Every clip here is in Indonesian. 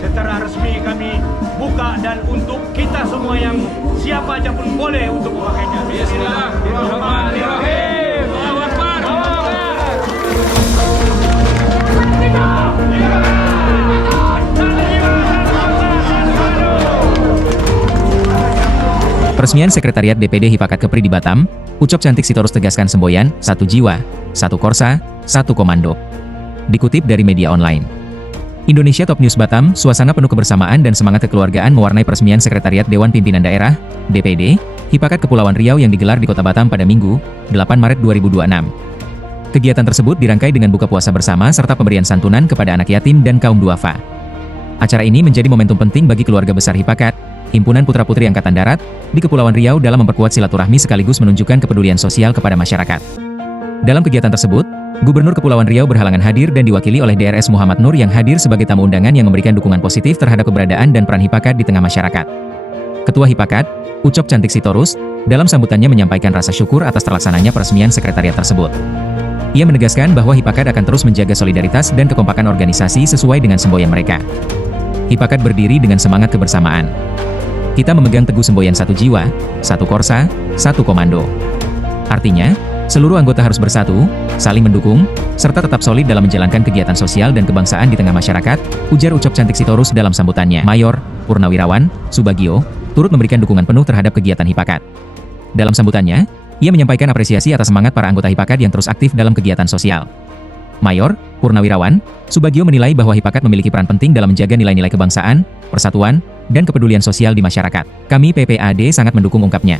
secara resmi kami buka dan untuk kita semua yang siapa aja pun boleh untuk memakainya. Bismillahirrahmanirrahim. Allahu Akbar. Peresmian Sekretariat DPD Hipakat Kepri di Batam, Ucok Cantik Sitorus tegaskan semboyan, satu jiwa, satu korsa, satu komando. Dikutip dari media online. Indonesia Top News Batam, suasana penuh kebersamaan dan semangat kekeluargaan mewarnai peresmian Sekretariat Dewan Pimpinan Daerah, DPD, Hipakat Kepulauan Riau yang digelar di Kota Batam pada Minggu, 8 Maret 2026. Kegiatan tersebut dirangkai dengan buka puasa bersama serta pemberian santunan kepada anak yatim dan kaum duafa. Acara ini menjadi momentum penting bagi keluarga besar Hipakat, Himpunan Putra-Putri Angkatan Darat, di Kepulauan Riau dalam memperkuat silaturahmi sekaligus menunjukkan kepedulian sosial kepada masyarakat. Dalam kegiatan tersebut, Gubernur Kepulauan Riau berhalangan hadir dan diwakili oleh DRS Muhammad Nur yang hadir sebagai tamu undangan yang memberikan dukungan positif terhadap keberadaan dan peran Hipakat di tengah masyarakat. Ketua Hipakat, Ucok Cantik Sitorus, dalam sambutannya menyampaikan rasa syukur atas terlaksananya peresmian sekretariat tersebut. Ia menegaskan bahwa Hipakat akan terus menjaga solidaritas dan kekompakan organisasi sesuai dengan semboyan mereka. Hipakat berdiri dengan semangat kebersamaan. Kita memegang teguh semboyan satu jiwa, satu korsa, satu komando. Artinya, seluruh anggota harus bersatu, saling mendukung, serta tetap solid dalam menjalankan kegiatan sosial dan kebangsaan di tengah masyarakat, ujar Ucok Cantik Sitorus dalam sambutannya. Mayor Purnawirawan Subagio turut memberikan dukungan penuh terhadap kegiatan Hipakat. Dalam sambutannya, ia menyampaikan apresiasi atas semangat para anggota Hipakat yang terus aktif dalam kegiatan sosial. Mayor Purnawirawan Subagio menilai bahwa Hipakat memiliki peran penting dalam menjaga nilai-nilai kebangsaan, persatuan, dan kepedulian sosial di masyarakat. Kami PPAD sangat mendukung, ungkapnya.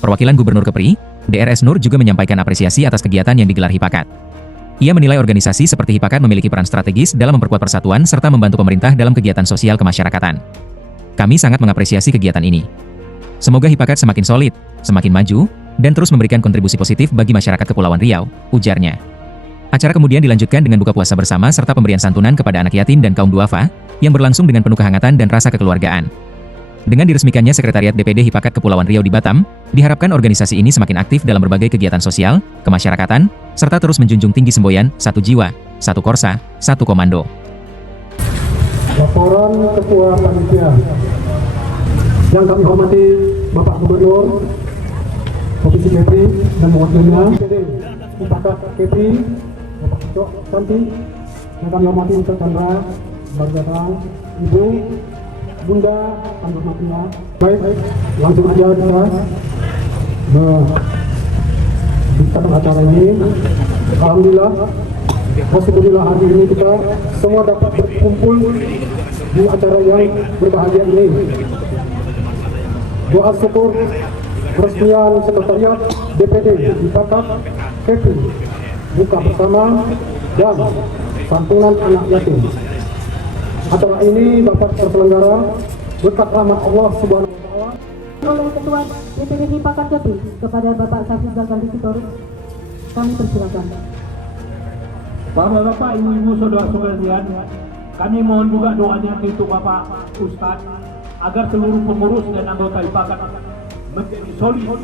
Perwakilan Gubernur Kepri, DRS Nur juga menyampaikan apresiasi atas kegiatan yang digelar Hipakat. Ia menilai organisasi seperti Hipakat memiliki peran strategis dalam memperkuat persatuan serta membantu pemerintah dalam kegiatan sosial kemasyarakatan. Kami sangat mengapresiasi kegiatan ini. Semoga Hipakat semakin solid, semakin maju, dan terus memberikan kontribusi positif bagi masyarakat Kepulauan Riau, ujarnya. Acara kemudian dilanjutkan dengan buka puasa bersama serta pemberian santunan kepada anak yatim dan kaum duafa, yang berlangsung dengan penuh kehangatan dan rasa kekeluargaan. Dengan diresmikannya Sekretariat DPD Hipakat Kepulauan Riau di Batam, diharapkan organisasi ini semakin aktif dalam berbagai kegiatan sosial, kemasyarakatan, serta terus menjunjung tinggi semboyan, satu jiwa, satu korsa, satu komando. Laporan Ketua Panitia. Yang kami hormati Bapak Gubernur Provinsi Kepri dan mewakilnya Hipakat Kepri, Bapak Ucok Cantik, yang kami hormati Ucok Chandra, Bargatang, Ibu, Bunda, kami hormatinya. Baik, langsung aja kita menciptakan acara ini. Alhamdulillah, hari ini kita semua dapat berkumpul di acara yang berbahagia ini. Doa syukur peresmian Sekretariat DPD Hipakat Kepri buka bersama dan santunan anak yatim. Acara ini dapat terselenggara berkat rahmat Allah Subhanahu wa Ta'ala oleh Ketua DPD Hipakat Kepri kepada Bapak Safri Cantik Sitorus. Kami persilakan. Bapak-bapak, ibu-ibu, saudara-saudara sekalian, kami mohon juga doanya untuk Bapak Ustadz agar seluruh pengurus dan anggota Hipakat menjadi solid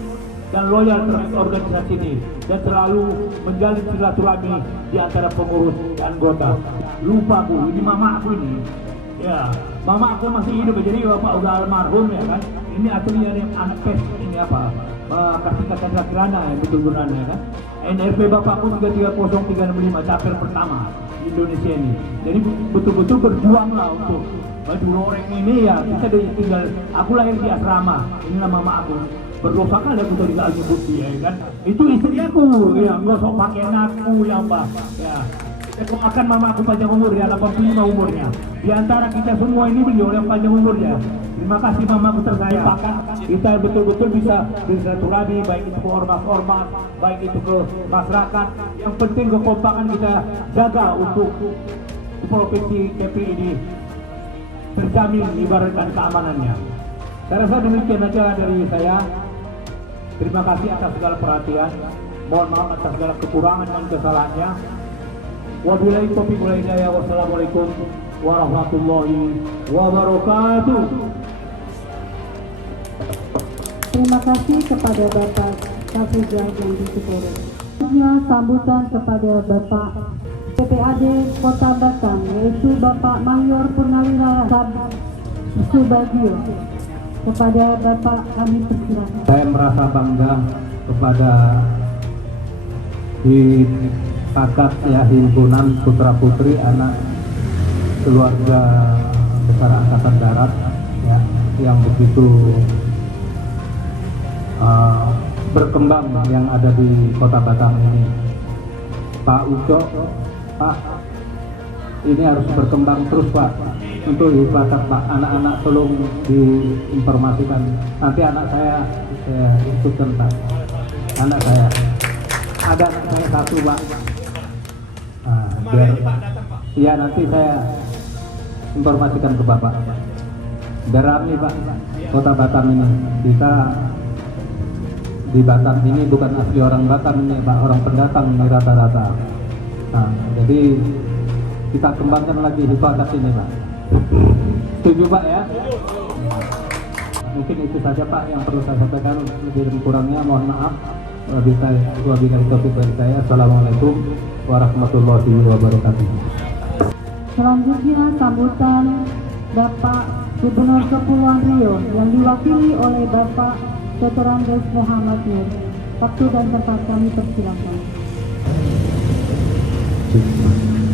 dan loyal terhadap organisasi ini dan selalu menjalin silaturahmi di antara pengurus dan anggota. Lupa Bu, ini mama aku ini. Ya, mama aku masih hidup, jadi Bapak udah almarhum ya kan. Ini aslinya yang anak pes ini apa? Kartika Chandra Kirana yang betul-betul ya kan. NRP Bapakku 330365 capil pertama di Indonesia ini. Jadi betul-betul berjuanglah untuk baju loreng ini ya. Kita tinggal, aku lahir di asrama, inilah mama aku. Berdosa kan aku tadi gak nyebut dia ya kan. Itu istri aku ya, nggak sok pakai aku ya Pak. Ya. Aku akan mama aku panjang umur ya, 85 umurnya. Di antara kita semua ini beliau yang panjang umurnya. Terima kasih mamaku tersayang. Kita betul-betul bisa bersilaturahmi, baik itu ke ormas-ormas, baik itu ke masyarakat. Yang penting kekompakan kita jaga untuk Provinsi Kepri ini terjamin ibaratkan keamanannya. Saya rasa demikian aja dari saya. Terima kasih atas segala perhatian. Mohon maaf atas segala kekurangan dan kesalahannya. Wabillahi taufiq wal hidayah. Wassalamualaikum warahmatullahi wabarakatuh. Terima kasih kepada Bapak Safri Cantik Sitorus. Sambutan kepada Bapak PPAD Kota Batam, yaitu Bapak Mayor Purnawira Subagio. Kepada Bapak kami persilakan. Saya merasa bangga kepada di Pakat ya, himpunan putra putri anak keluarga besar Angkatan Darat ya, yang begitu berkembang yang ada di Kota Batam ini. Pak Ucok, Pak, ini harus berkembang terus Pak, untuk Batam Pak. Anak-anak tolong diinformasikan. Nanti anak saya ikutkan Pak. Anak saya, ada anak saya satu Pak. Nah, biar, iya nanti saya informasikan ke Bapak. Biar rame Pak, Kota Batam ini. Kita di Batam ini bukan asli orang Batam ini Pak, orang pendatang ini rata-rata. Nah, jadi kita kembangkan lagi Hipakat ini Pak. Setuju Pak ya? Mungkin itu saja Pak yang perlu saya sampaikan. Lebih dan kurangnya mohon maaf. Wabillahi taufiq dari saya. Assalamualaikum warahmatullahi wabarakatuh. Selanjutnya sambutan Bapak Gubernur Kepulauan Riau yang diwakili oleh Bapak Dr. Andes Muhammad Nur. Waktu dan tempat kami persilakan.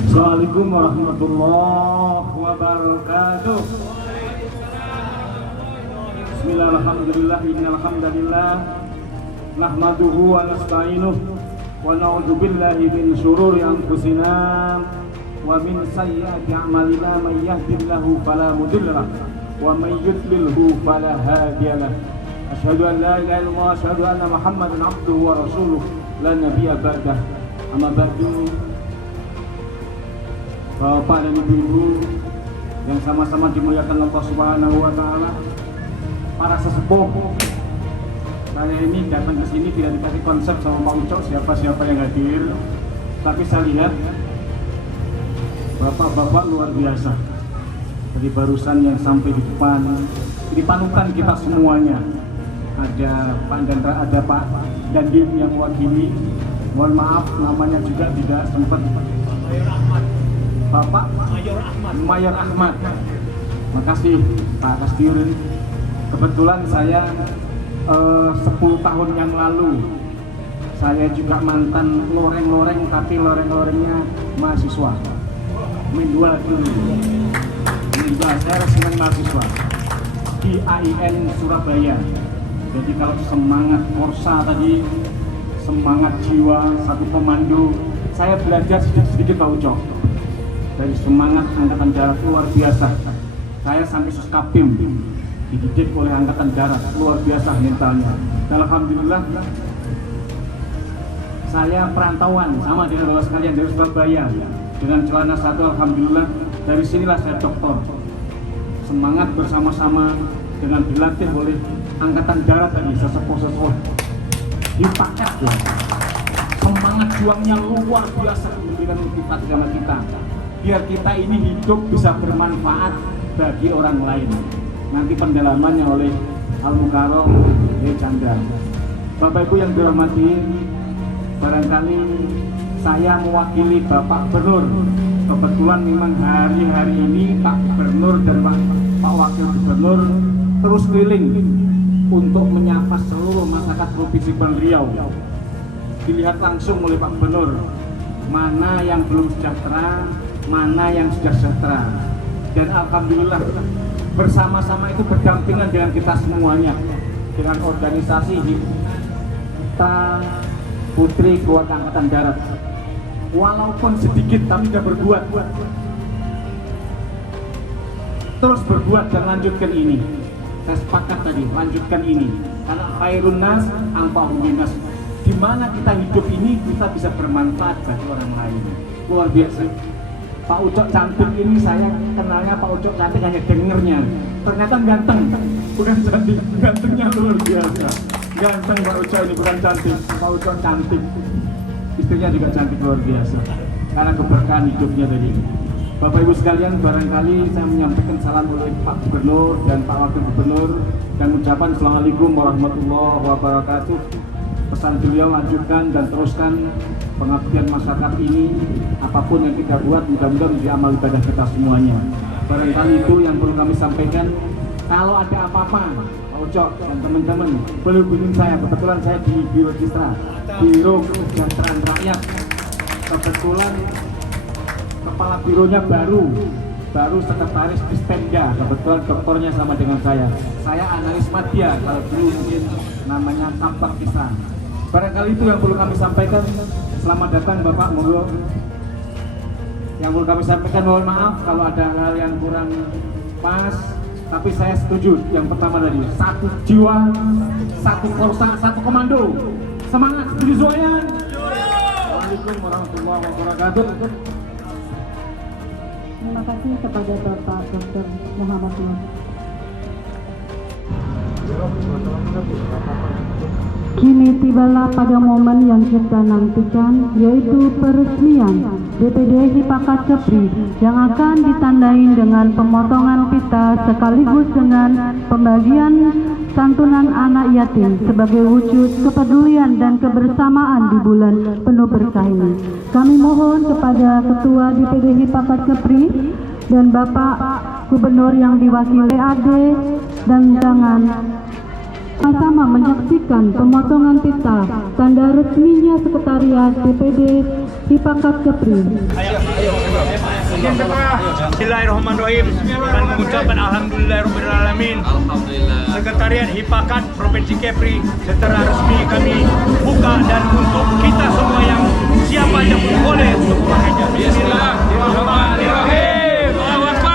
Assalamualaikum warahmatullahi wabarakatuh. Bismillahirrahmanirrahim. Innalhamdalillah nahmaduhu wa nasta'inuh wa na'udzu billahi min syururi anfusina wa min sayyiati a'malina. May yahdihillahu fala mudilla wa may yudlilhu fala hadiya lahu. Asyhadu an la ilaha illallah wa asyhadu anna Muhammadan abduhu wa rasuluh la nabiyya ba'dah. Amma ba'du. Bapak dan Ibu-ibu yang sama-sama dimuliakan Allah Subhanahu wa taala, para sesepuh. Saya ini datang ke sini tidak dikasih konsep sama Pak Ucok siapa-siapa yang hadir, tapi saya lihat bapak-bapak luar biasa. Jadi barusan yang sampai di depan, ini panutan kita semuanya. Ada Pak Dandra, ada Pak Dandim yang mewakili. Mohon maaf namanya juga tidak sempat. Bapak Mayor Ahmad. Makasih Pak Kasdirin. Kebetulan saya 10 tahun yang lalu saya juga mantan loreng-loreng, tapi loreng-lorengnya mahasiswa. Mindua dulu. Mindua, saya resimen mahasiswa di AIN Surabaya. Jadi kalau semangat Korsa tadi, semangat jiwa satu komando, saya belajar sedikit-sedikit Pak Ucok. Dari semangat Angkatan Darat luar biasa. Saya sampai Suskapim dididik oleh Angkatan Darat, luar biasa mentalnya. Dan alhamdulillah saya perantauan sama dengan bapak sekalian dari Surabaya dengan celana satu. Alhamdulillah dari sinilah saya doktor. Semangat bersama-sama dengan dilatih oleh Angkatan Darat tadi, sesepuh-sesepuh Hipakat ya. Semangat juangnya luar biasa memberikan motivasi sama kita, biar kita ini hidup bisa bermanfaat bagi orang lain. Nanti pendalamannya oleh Al-Mukarram Chandra. Bapak Ibu yang dirahmati, barangkali saya mewakili Bapak Gubernur. Kebetulan memang hari-hari ini Pak Gubernur dan Pak Wakil Gubernur terus keliling untuk menyapa seluruh masyarakat Provinsi Kepulauan Riau. Dilihat langsung oleh Pak Gubernur mana yang belum sejahtera, mana yang sudah sejahtera. Dan alhamdulillah bersama-sama itu berdampingan dengan kita semuanya, dengan organisasi kita Putri Keluarga Angkatan Darat. Walaupun sedikit tapi sudah berbuat, terus berbuat dan lanjutkan ini. Saya sepakat tadi, lanjutkan ini, karena khairun nas anfa'uhum linnas. Di mana kita hidup ini kita bisa bermanfaat bagi orang lain. Luar biasa. Pak Ucok cantik ini, saya kenalnya Pak Ucok cantik hanya dengernya. Ternyata ganteng, bukan cantik. Gantengnya luar biasa. Ganteng Pak Ucok ini, bukan cantik. Pak Ucok cantik. Istrinya juga cantik luar biasa. Karena keberkahan hidupnya tadi. Bapak Ibu sekalian, barangkali saya menyampaikan salam oleh Pak Gubernur dan Pak Wakil Gubernur dan ucapan Assalamualaikum warahmatullahi wabarakatuh. Pesan beliau lanjutkan dan teruskan pengabdian masyarakat ini, apapun yang kita buat mudah-mudahan menjadi amal ibadah kita semuanya. Barangkali itu yang perlu kami sampaikan. Kalau ada apa-apa, Pak Ucok dan teman-teman boleh hubungin saya. Kebetulan saya di Biro Cistra, Biro Kesejahteraan Rakyat. Kebetulan kepala bironya baru sekretaris Dispenda. Kebetulan doktornya sama dengan saya analis media, kalau dulu mungkin namanya Tampak Kisah. Barangkali itu yang perlu kami sampaikan. Selamat datang Bapak, monggo. Yang perlu kami sampaikan, mohon maaf kalau ada hal yang kurang pas, tapi saya setuju yang pertama tadi, satu jiwa, satu korsa, satu komando. Semangat, setuju semuanya. Assalamualaikum warahmatullahi wabarakatuh. Terima kasih kepada Bapak Dr. Muhammad Nur. Kini tibalah pada momen yang kita nantikan, yaitu peresmian DPD Hipakat Kepri yang akan ditandai dengan pemotongan pita sekaligus dengan pembagian santunan anak yatim sebagai wujud kepedulian dan kebersamaan di bulan penuh berkah ini. Kami mohon kepada Ketua DPD Hipakat Kepri dan Bapak Gubernur yang diwakili AD dan jangan sama-sama menyaksikan pemotongan pita tanda resminya Sekretariat DPD Hipakat Kepri. Bismillahirrahmanirrahim dan mengucapkan alhamdulillahirrahmanirrahim. Sekretariat Hipakat Provinsi Kepri secara resmi kami buka dan untuk kita semua yang siapa yang boleh untuk memakainya. Bismillahirrahmanirrahim. Allahu Akbar.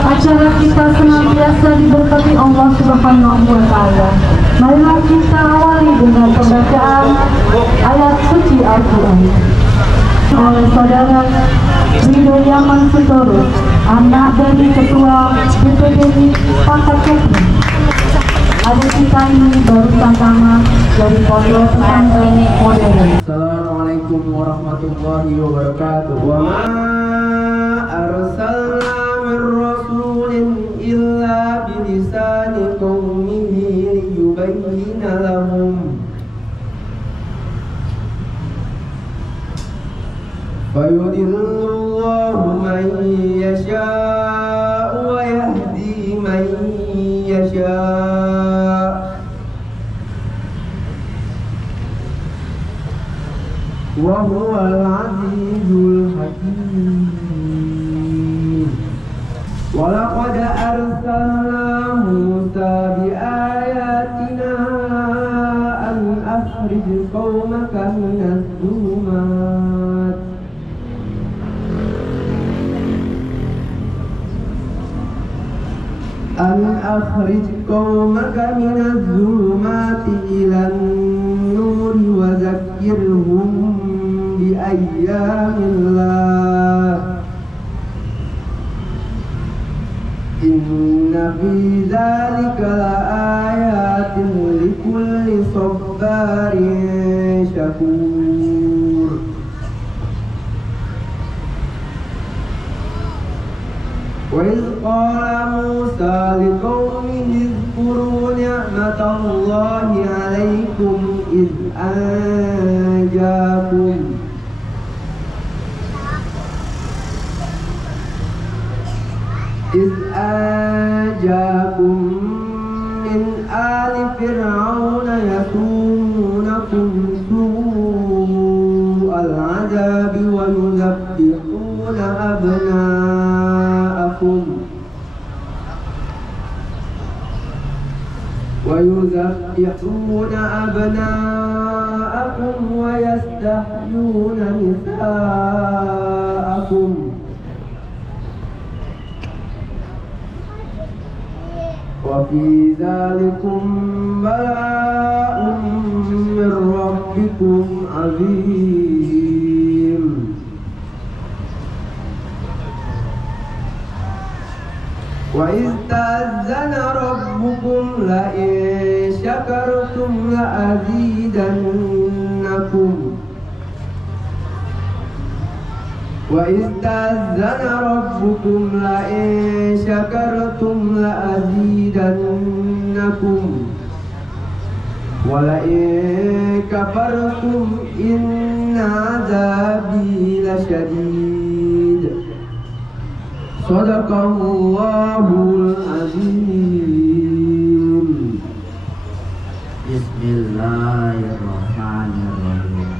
Acara kita senantiasa diberkati Allah Subhanahu wa Ta'ala. Marilah kita awali dengan pembacaan ayat suci Al-Quran oleh saudara Ridho Yaman Sutoro, anak dari Ketua DPD Hipakat Kepri. Adik kita ini barusan tamat dari Pondok Pesantren Modern. Assalamualaikum warahmatullahi wabarakatuh. Wa ma arsalna min rasulin illa bilisani qaumihi liyubayyina lahum fayudillullahu man yasha'u wa yahdi man yasha'u. Wa huwal azizul hakim. بآياتنا أن أخرج قومك من الظلمات إلى النور وذكرهم بأيام الله إن في ذلك لآيات لكل صبار شكور وإذ قال موسى لقومه اذكروا نعمة الله عليكم إذ أنجاكم من آل فرعون يسومونكم سوء العذاب ويذبحون أبناءكم ويستحيون نساءكم وفي ذلكم بلاء من ربكم عظيم وإذ تأذن ربكم لئن شكرتم لأزيدنكم وإذ تأذن ربكم لئن شكرتم لأزيدنكم ولئن كفرتم إن عذابي لشديد صدق الله العظيم. Bismillahirrahmanirrahim.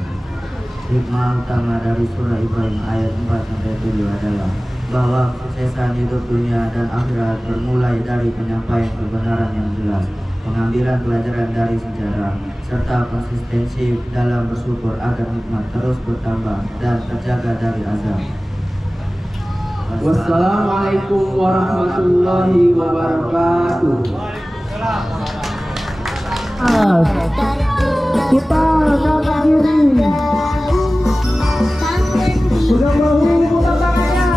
Hikmah utama dari surah Ibrahim ayat 4-7 adalah bahwa kesuksesan hidup dunia dan akhirat bermulai dari penyampaian kebenaran yang jelas, pengambilan pelajaran dari sejarah, serta konsistensi dalam bersyukur agar nikmat terus bertambah dan terjaga dari azab. Wassalamualaikum warahmatullahi wabarakatuh. Kita mengakhiri. Sudah mau buka tangannya.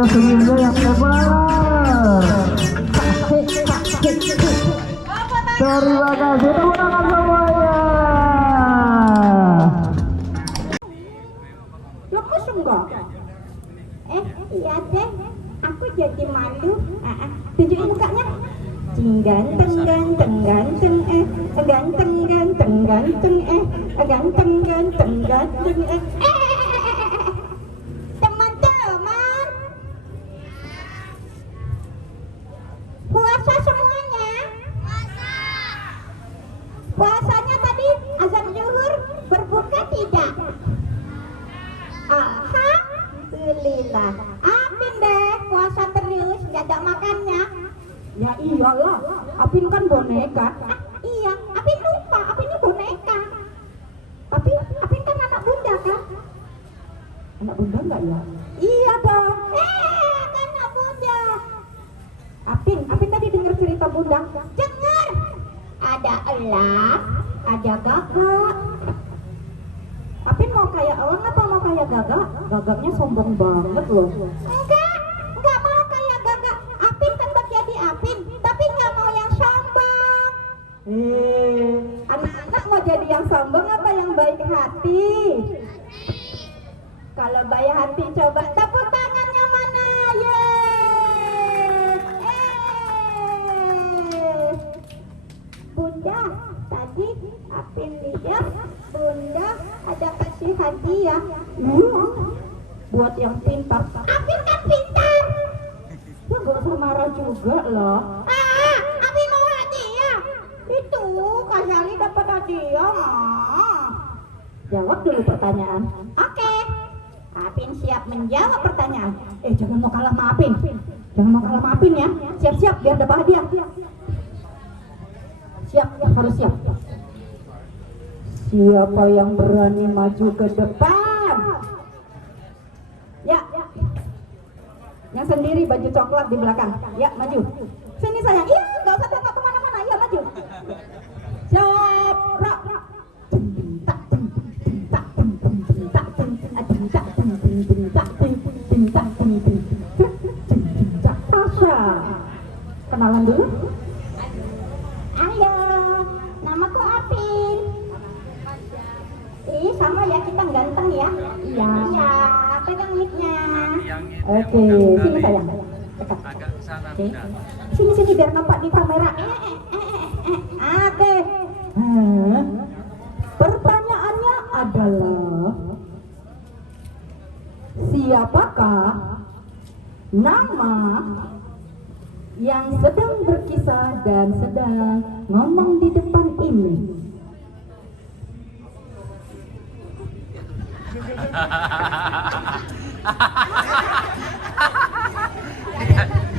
Dia sendiri yang kebenar. Terima kasih, tepuk tangan semuanya. Lemes enggak? Iya deh, aku jadi malu. Tunjukin mukanya. Ganteng, ganteng, ganteng, ganteng, ganteng, ganteng, ganteng, ganteng, ganteng, teman-teman, puasa semuanya? Puasanya tadi azan zuhur, berbuka tidak? Alhamdulillah. Apin deh puasa terus, gak ada makannya. Ya iyalah, Apin kan boneka. Iya, Apin lupa, Apin ini boneka. Tapi Apin kan anak bunda kan? Anak bunda enggak ya? Iya dong. Anak bunda. Apin tadi dengar cerita bunda? Dengar. Ada elang, ada gagak. Apin mau kayak elang apa mau kayak gagak? Gagaknya sombong banget loh. Enggak mau kayak gagak. Apin tetap jadi Apin, tapi nggak mau yang sombong. Anak-anak mau jadi yang sombong apa yang baik hati? Kalau baik hati coba tepuk tangannya mana? Bunda, tadi Apin lihat Bunda ada kasih hadiah. Buat yang pintar. Apin kan pintar. Ya gak usah marah juga loh. Apin mau hadiah. Itu Kak Sally dapat hadiah. Jawab dulu pertanyaan. Oke. Apin siap menjawab pertanyaan. Jangan mau kalah sama Apin. Jangan mau kalah sama Apin ya. Siap-siap biar dapat hadiah. Siap, harus siap. Siapa yang berani maju ke depan? Ya. Yang sendiri baju coklat di belakang. Ya, maju. Sini sayang. Iya, gak usah tengok kemana-mana. Ya, maju. Siap, rak. Tasha. Kenalan dulu. Halo, namaku Apin. Sama ya, kita ganteng ya. Iya. Iya, pegang mic-nya. Oke, sini sayang. Oke. Sini biar nampak di kamera. Oke. Pertanyaannya adalah, siapakah nama yang sedang berkisah dan sedang ngomong di depan ini?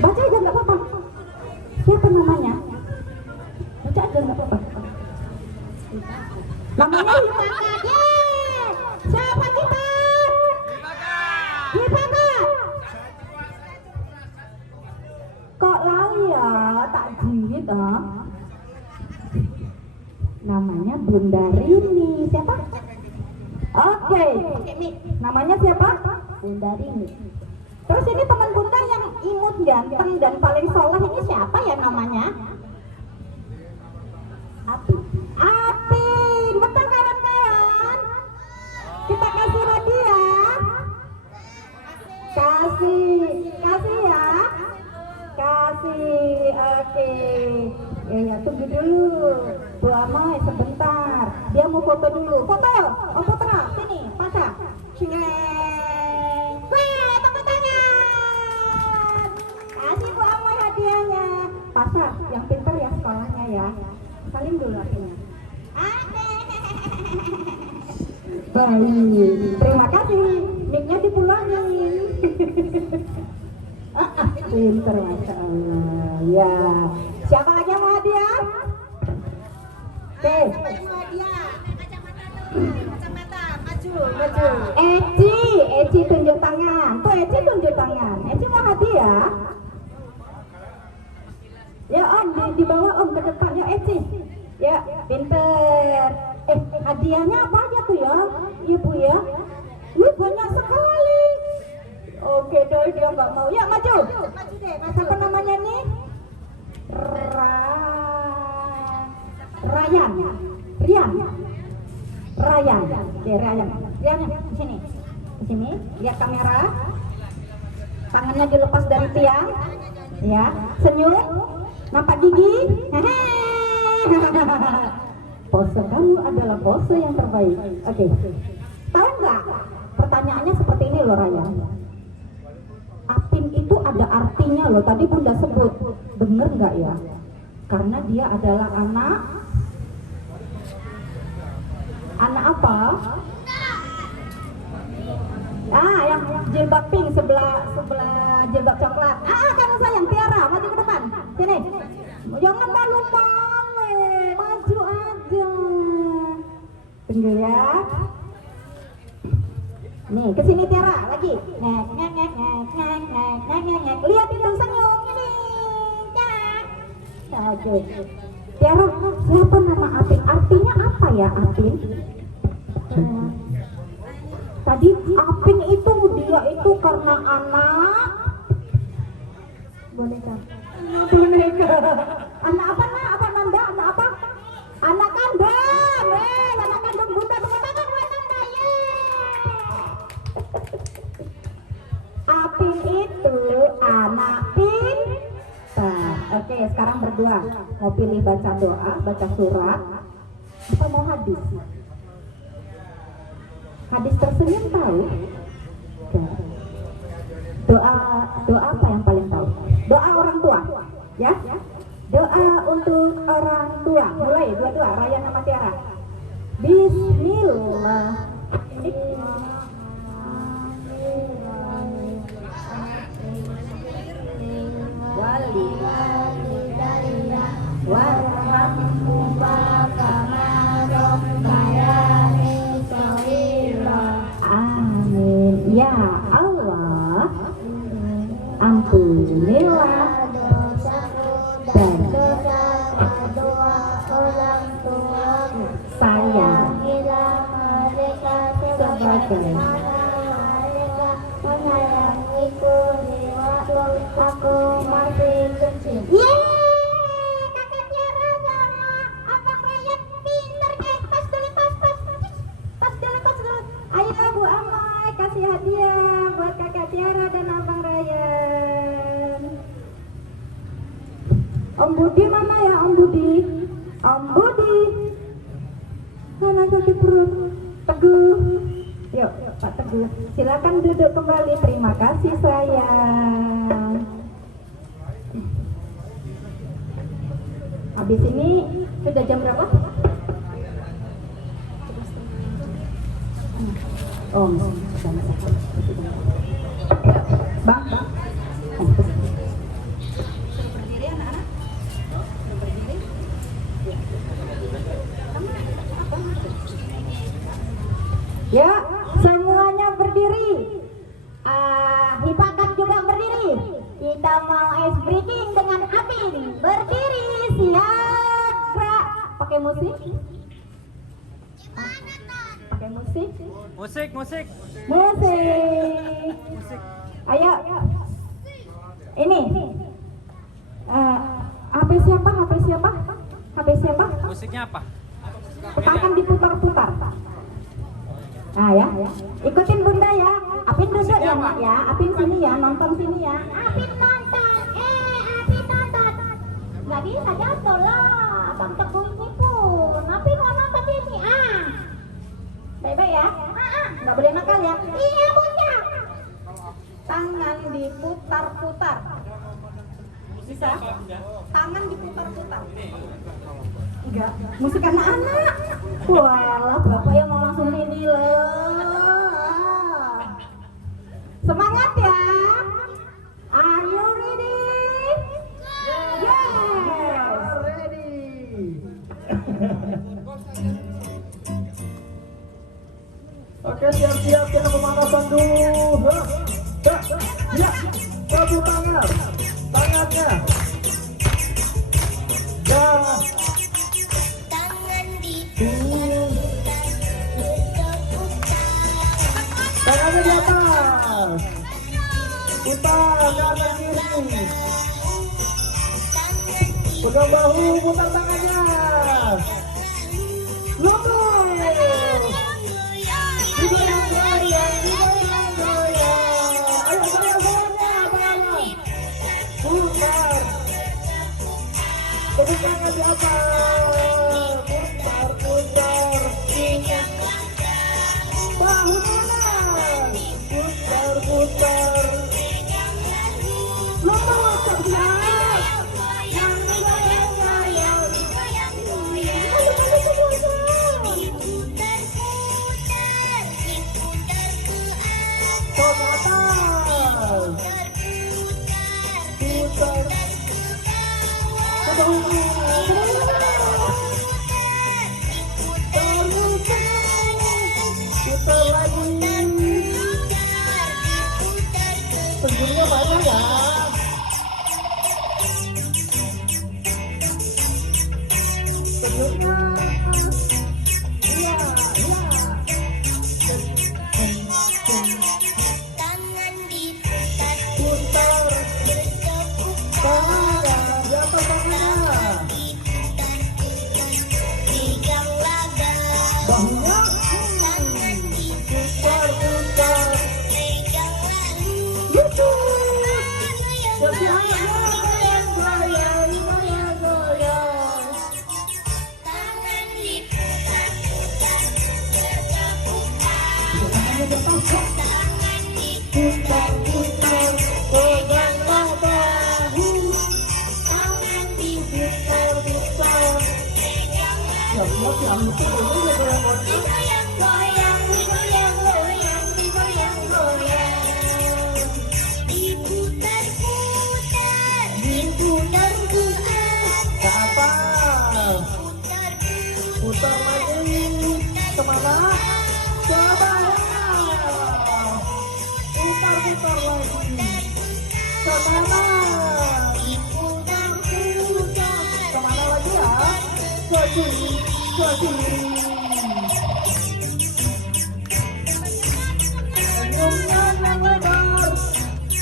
Baca aja nggak apa-apa. Siapa namanya? Baca aja nggak apa-apa. Namanya Hipakat. Siapa kita? Hipakat. Kok lali ya? Tak jiwit Namanya Bunda Rini. Siapa? Oke. Namanya siapa? Bunda Rini. Terus ini teman Bunda yang imut, ganteng dan paling soleh ini siapa ya namanya? Apin. Betul kawan-kawan? Kita kasih hadiah. Kasih ya. Kasih. Oke. Ya, tunggu dulu. Bu Amai sebentar. Dia mau foto dulu. Foto. Oh, foto. Sini, Pasha. Tepuk tangan. Kasih Bu Amai hadiahnya. Pasha, yang pintar ya sekolahnya ya. Salim dulu akhirnya. Baik. Terima kasih. Mic-nya dipulangin. Pintar, Masya Allah. Ya. Siapa lagi yang mau hadiah? Oke. Maju. Eci tunjuk tangan. Tuh Eci tunjuk tangan. Eci mau hadiah? Ya Om, di bawah Om ke depan ya Eci. Ya, pinter. Hadiahnya apa aja tuh ya? Iya Bu ya. Banyak sekali. Oke deh, dia nggak mau. Ya maju. Maju deh. Siapa namanya nih? Ryan. Oke, Ryan di sini. Di sini. Lihat kamera. Tangannya dilepas dari tiang. Ya. Senyum. Nampak gigi. Pose kamu adalah pose yang terbaik. Oke. Tahu nggak? Pertanyaannya seperti ini loh Ryan. Apin itu ada artinya loh. Tadi Bunda sebut. Bener nggak ya? Karena dia adalah anak apa? Yang jilbab pink sebelah jilbab coklat. Kamu sayang Tiara, maju ke depan. Sini. Jangan malu-malu, maju aja. Tunggu ya. Nih, ke sini Tiara lagi. Ngek. Lihat itu senyum ini. Oke. Tiara, siapa nama Apin? Artinya apa ya Apin? Tadi Apin itu dia itu karena anak boneka. Anak apa nak? Apa Nanda? Anak apa? Anak kandung. Anak kandung Bunda mengatakan Nanda ya. Apin itu anak pintar. Oke, sekarang berdua mau pilih baca doa, baca surat, apa mau hadis? Hadis tersenyum tahu? Doa apa yang paling tahu? Doa orang tua, ya? Doa untuk orang tua. Mulai dua-dua, Ryan sama Tiara. Bismillah. Amin. Ya Allah, ampunilah dan saya sebagai aku masih kecil. Kakak Tiara sama Abang Ryan pinter guys. Pas dulu. Ayo Bu Amai kasih hadiah buat Kakak Tiara dan Abang Ryan. Om Budi mana ya Om Budi? Om Budi. Mana sakit perut? Teguh. Yuk Pak Teguh, silakan duduk kembali. Terima kasih sayang. Habis ini sudah jam berapa? Oh, Bang. Berdiri anak-anak. Berdiri. Ya, semuanya berdiri. Hipakat juga berdiri. Kita mau ice breaking dengan Apin. Berdiri, siap, gerak. Pakai musik? Pakai musik? Musik. Ayo. Ini. HP siapa? Musiknya apa? Tangan diputar-putar. Nah ya, ikutin Bunda ya. Apin duduk ya Mak ya. Apin sini ya, nonton sini ya. Apin nonton. Apin nonton. Nggak bisa jatuh lah. Bang Teguh ini pun. Apin mau nonton sini. Baik-baik ya. Nggak boleh nakal ya. Iya Bunda. Tangan diputar-putar. Bisa? Tangan diputar-putar. Enggak, musik anak-anak. Walah, Bapak yang mau langsung ini loh. Semangat ya. Are you ready? Yes. Ready. Oke, siap-siap kita pemanasan dulu. Ya, tepuk tangan. Tangannya. Ya. Tangannya di atas. putar ke atas kiri. Pegang bahu, putar tangannya. Lompat. Digoyang-goyang, digoyang-goyang. Ayo goyang-goyangnya, apa-apa. Putar. Tepuk tangan di atas. Putar, putar. Bahu kanan. Putar, putar. Lompat, cerdas. Yang digoyang-goyang. Tomatal. Putar. Putar lagi. Penjurinya mana ya? Penjurinya. Iya, iya. Putar. Tangannya, di atas tangannya. Bahunya. Putar, putar. Lucu. Jadi goyang, goyang, goyang, goyang. Tangannya di atas. Putar, putar. Peganglah bahu. Putar, putar. Ya, semua sih aku lupa dulu ya goyang-goyang. Gak apa. Putar lagi. Kemana? Ke bawah. Putar, putar lagi. Ke kanan. Putar, putar. Kemana lagi ya? Ke kiri, ke kiri. Senyumnya yang lebar.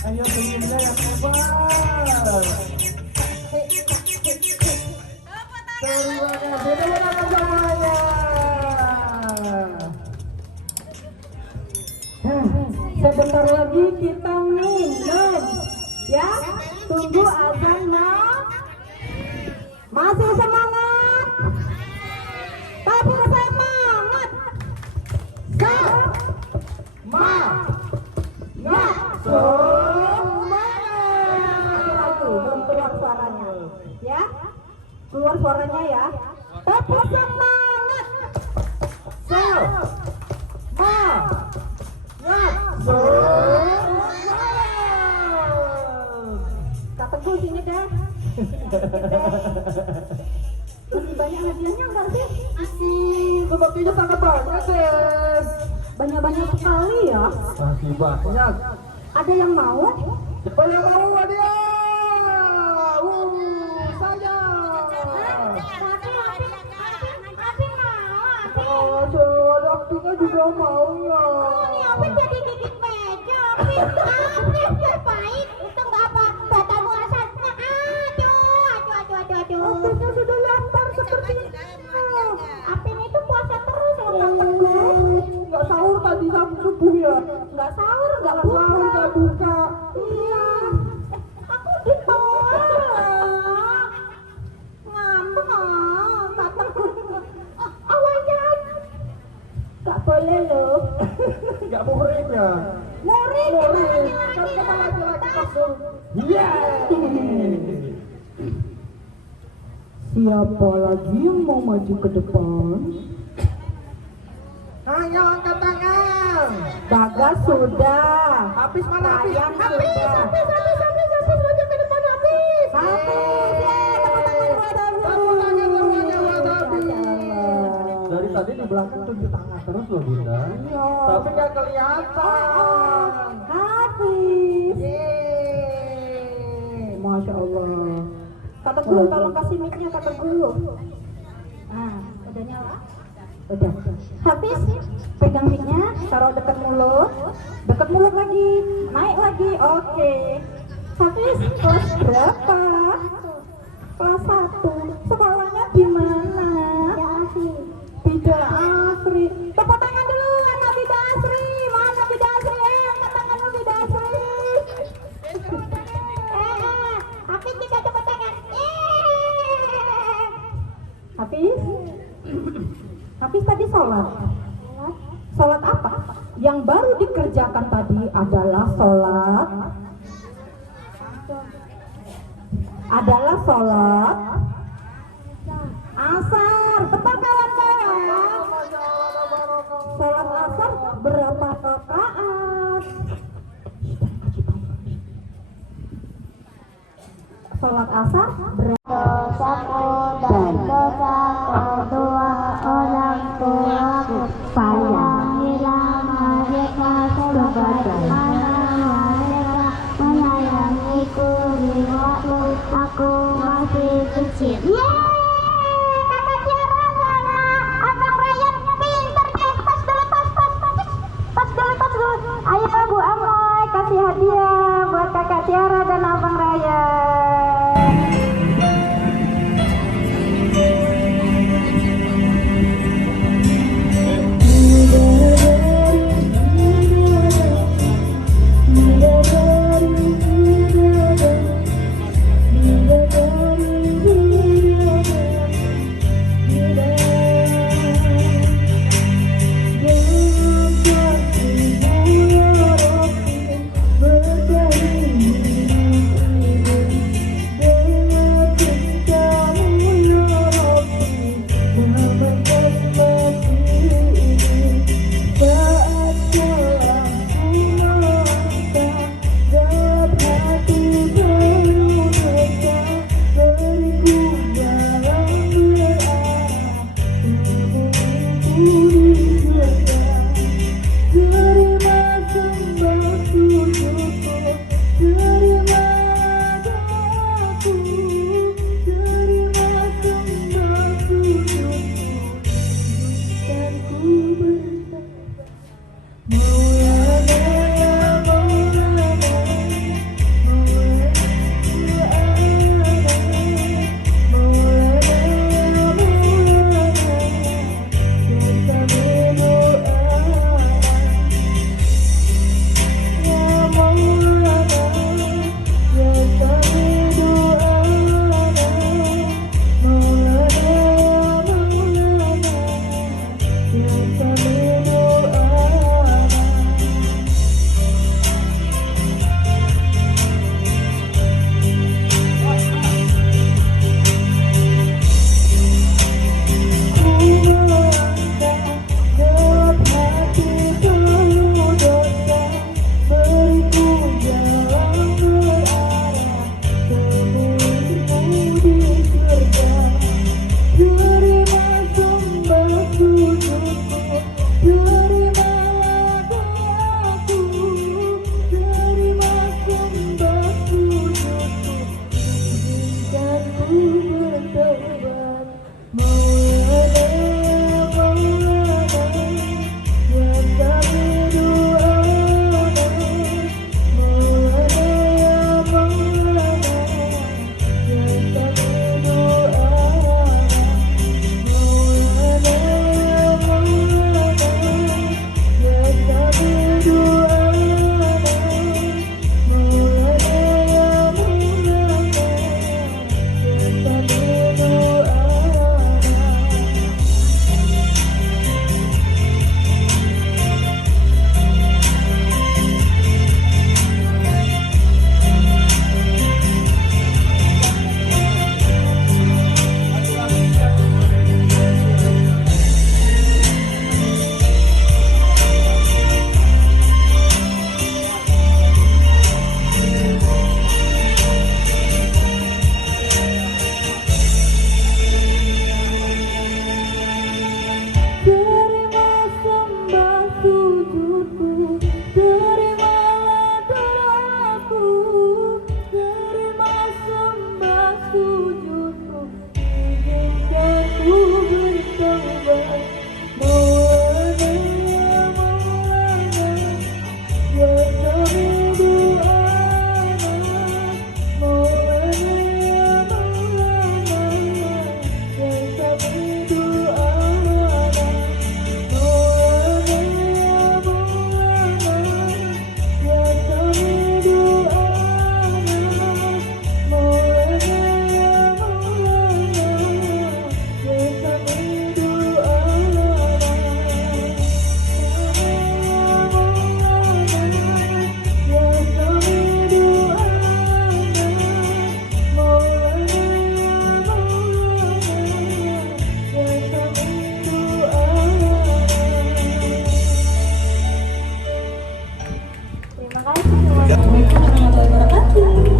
Ayo senyumnya yang lebar. Terima kasih, terima kasih semuanya. Sebentar lagi kita minum, ya. Tunggu azan, masih semangat, tapi semangat. Semangat. Belum keluar suaranya, ya. Keluar suaranya ya. Tapi semangat. Kak Teguh sini deh. Masih banyak hadiahnya enggak sih? Masih. Sepertinya sangat banyak, Des. Banyak-banyak sekali ya. Masih banyak. Ada yang mau? Siapa yang mau hadiah? Saya. Oh, dokternya juga mau ya. Ini apa jadi gigit meja? Apin baik. Itu enggak apa. Batal puasanya. Aduh. Waktunya sudah lapar seperti itu. Apin itu puasa terus loh Kak Teguh. Nggak sahur tadi subuh ya? Nggak sahur, nggak Sahur nggak buka. Iya. Aku ditolak. Ngambek Kak Teguh. Awajan. Nggak boleh loh. Nggak muhrim ya? Murid Kan kita laki-laki langsung. Iya. Siapa lagi yang mau maju ke depan? Ayo angkat tangan. Bagas sudah. Habis mana habis? Sayang Habis sudah. maju ke depan habis. Habis ya, tepuk tangan buat Habis. Tepuk tangan semuanya buat Habis. Dari tadi di belakang tunjuk tangan terus loh Bunda. Iya. Tapi nggak kelihatan. Habis. Yeay. Masya Allah. Kak Teguh, tolong kasih mic-nya Kak Teguh. Nah, udah nyala? Udah. Habis. pegang mic-nya, taruh dekat mulut lagi, naik lagi. Oke. Hafiz kelas berapa? Kelas 1. Sekolahnya di mana? Bida Asri. Tepuk tangan dulu anak Bida Asri. Mana Bida Asri? Angkat tangan lu Bida Asri. Hafiz juga tepuk tangan. Hafiz tadi sholat. Sholat apa? Yang baru dikerjakan tadi adalah sholat asar. Betul kawan-kawan? Sholat asar berapa rakaat? Sholat asar berapa? Dosaku dan dosa kedua orang tuaku, sayangilah mereka sebagaimana mereka menyayangiku di waktu aku masih kecil. Kakak Tiara sama Abang Ryan pinter deh. Pas dulu. Ayo Bu Amoy kasih hadiah buat Kakak Tiara dan Abang Ryan. Assalamualaikum warahmatullahi wabarakatuh.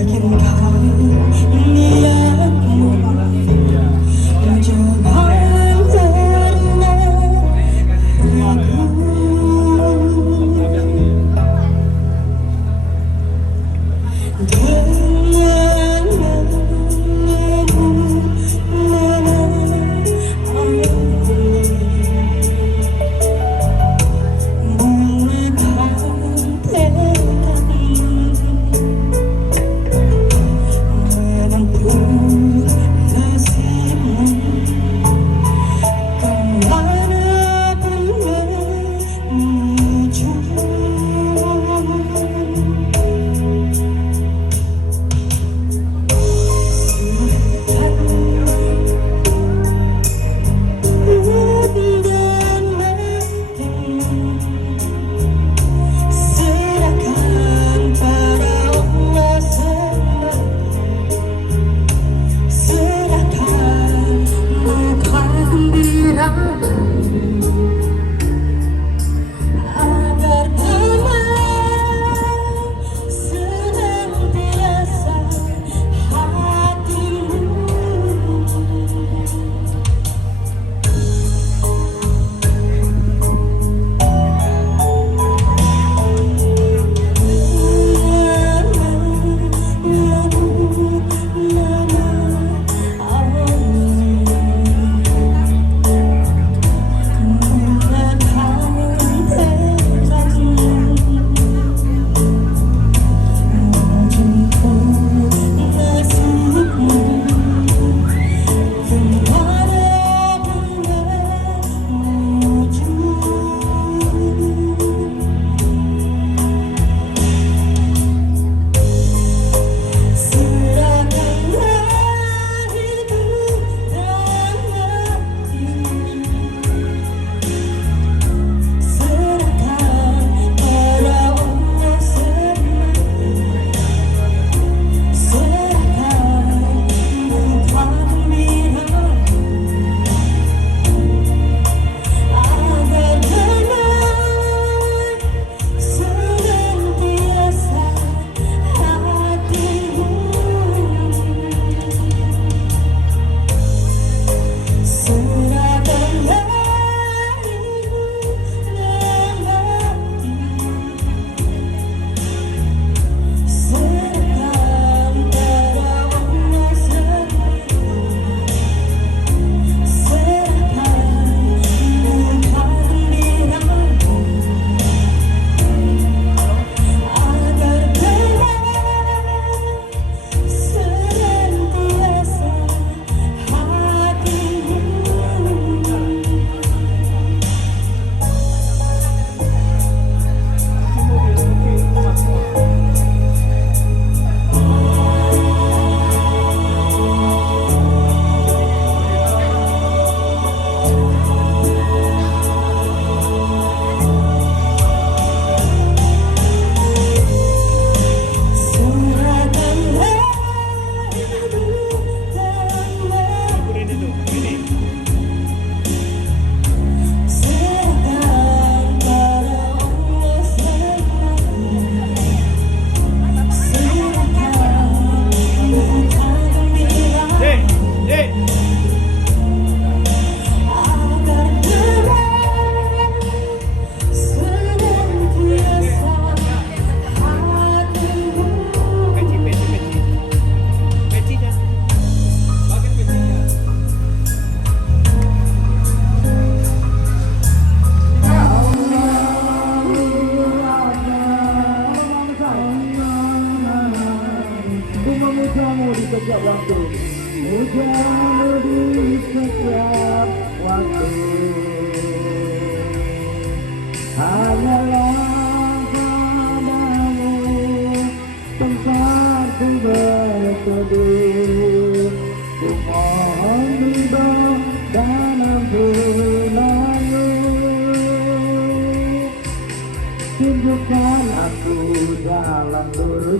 Yakin kau niatmu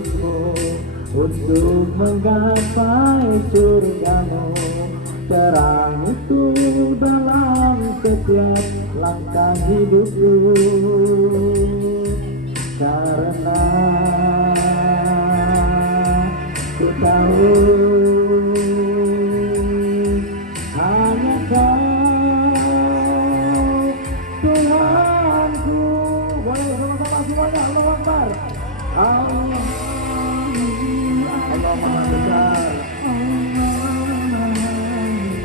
hidupku untuk menggapai surgamu. Terang itu dalam setiap langkah hidupku, karena ku tahu hanya Kau Tuhanku. Boleh sama-sama semuanya, Allahu Akbar. Allah Maha Besar,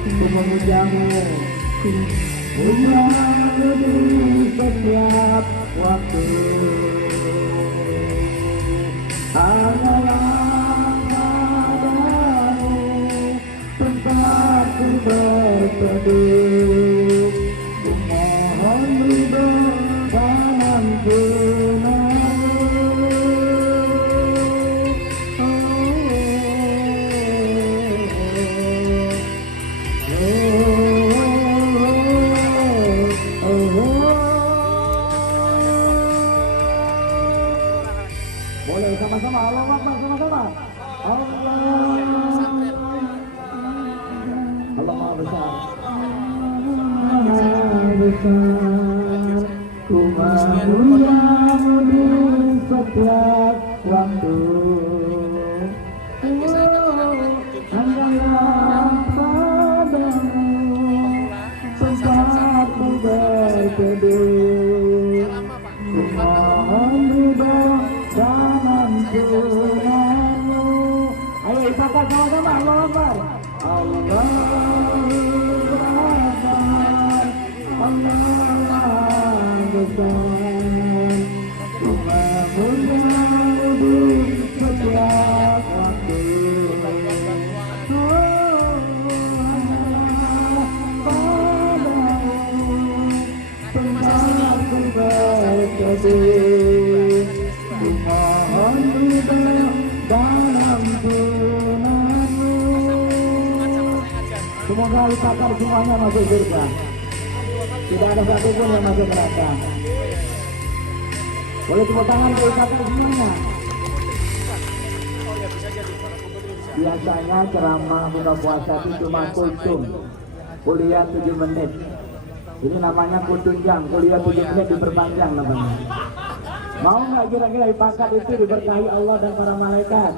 ku memujamu, pujamu di setiap waktu. Hanyalah padamu tempatku berteduh. Ku mohon ridho dan ampunanmu. Boleh sama-sama, Allahu Akbar sama-sama. Allah Maha Besar. Ku memuliamu di setiap waktu. Hanyalah padamu tempatku berteduh. Ku mohon ridho dan ampunanmu. Ayo ibadah sama-sama, Allahu Akbar. Allahu Akbar, Allahu Besar. Ku memuliamu di setiap waktu. Tempatku berteduh. Ku mohon ridho dan ampunanmu. Semoga lipakan semuanya masuk surga. Tidak ada satupun yang masuk neraka. Boleh tepuk tangan ke lipakan semuanya. Biasanya ceramah buka puasa itu cuma kultum, kuliah 7 menit. Ini namanya kutunjang, kuliah 7 menit diperpanjang namanya. Mau nggak kira-kira ipakat itu diberkahi Allah dan para malaikat?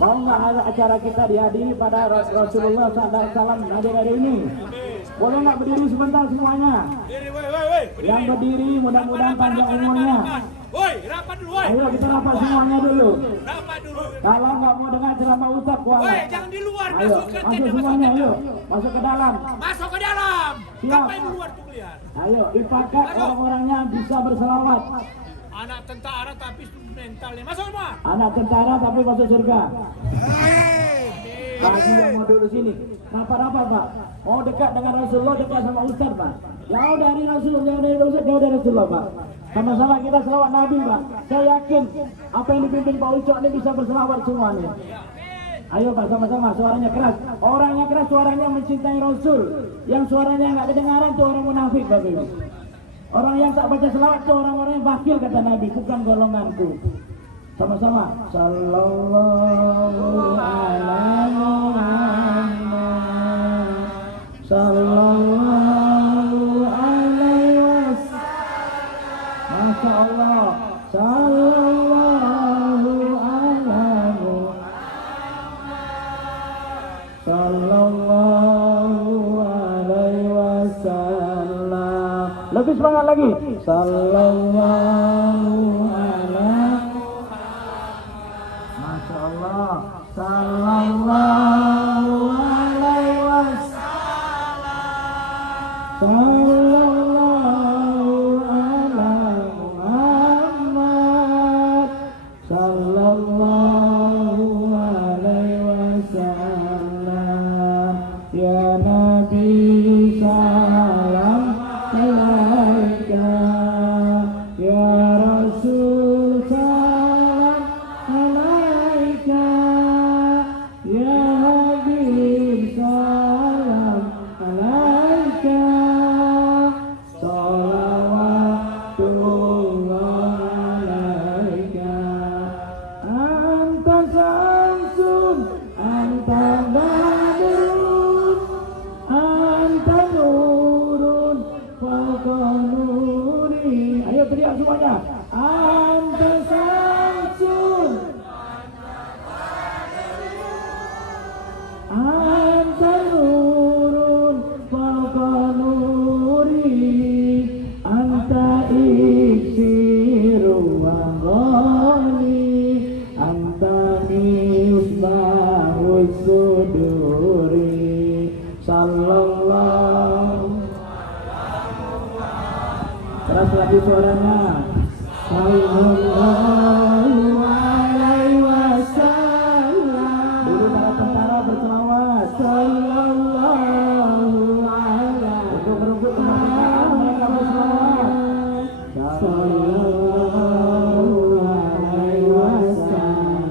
Mau nggak acara kita dihadiri pada Rasulullah SAW hadir hari ini? Boleh nggak berdiri sebentar semuanya? Yang berdiri mudah-mudahan panjang umurnya. Ayo kita rapat semuanya dulu. Kalau nggak mau dengar ceramah Ustaz, jangan di luar, ayo masuk semuanya, ayo masuk ke dalam. Masuk ke dalam. Siap. Ngapain di luar tuh kalian? Ayo ipakat orang-orangnya bisa berselawat. Anak tentara tapi mentalnya. Masuk semua. Anak tentara tapi masuk surga. Bagi yang mau duduk sini, kenapa Pak? Mau dekat dengan Rasulullah, dekat sama Ustaz Pak. Jauh dari Rasulullah, jauh dari Ustaz, jauh dari Rasulullah Pak. Sama-sama kita selawat Nabi Pak. Saya yakin apa yang dipimpin Pak Ucok ini bisa berselawat semua nih. Ayo Pak sama-sama, suaranya keras. Orangnya keras, suaranya mencintai Rasul. Yang suaranya nggak kedengaran tuh orang munafik Bapak Ibu. Orang yang tak baca selawat itu orang-orang yang bakil kata Nabi, bukan golonganku. Sama-sama. Sallallahu alaihi Muhammad. Sallallahu alaihi wasallam. Masya Allah. Sallallahu alaihi Sallallahu alaihi wasallam. Lebih semangat lagi. Sallallahu alaihi. Masya Allah. Sallallahu alaihi wasallam. Sallallahu alaihi Muhammad. Sallallahu alaihi wasallam. Ya Nabi salam alaika. Ya Rasul salam alaika. Ya Habib salam alaika. Salawatullah alaika. Sallallahu. Keras lagi suaranya. Sallallahu alaihi wasallam. Dulu para tentara berselawat. Sallallahu alaihi. Untuk merebut kemerdekaan mereka berselawat. Sallallahu alaihi wasallam.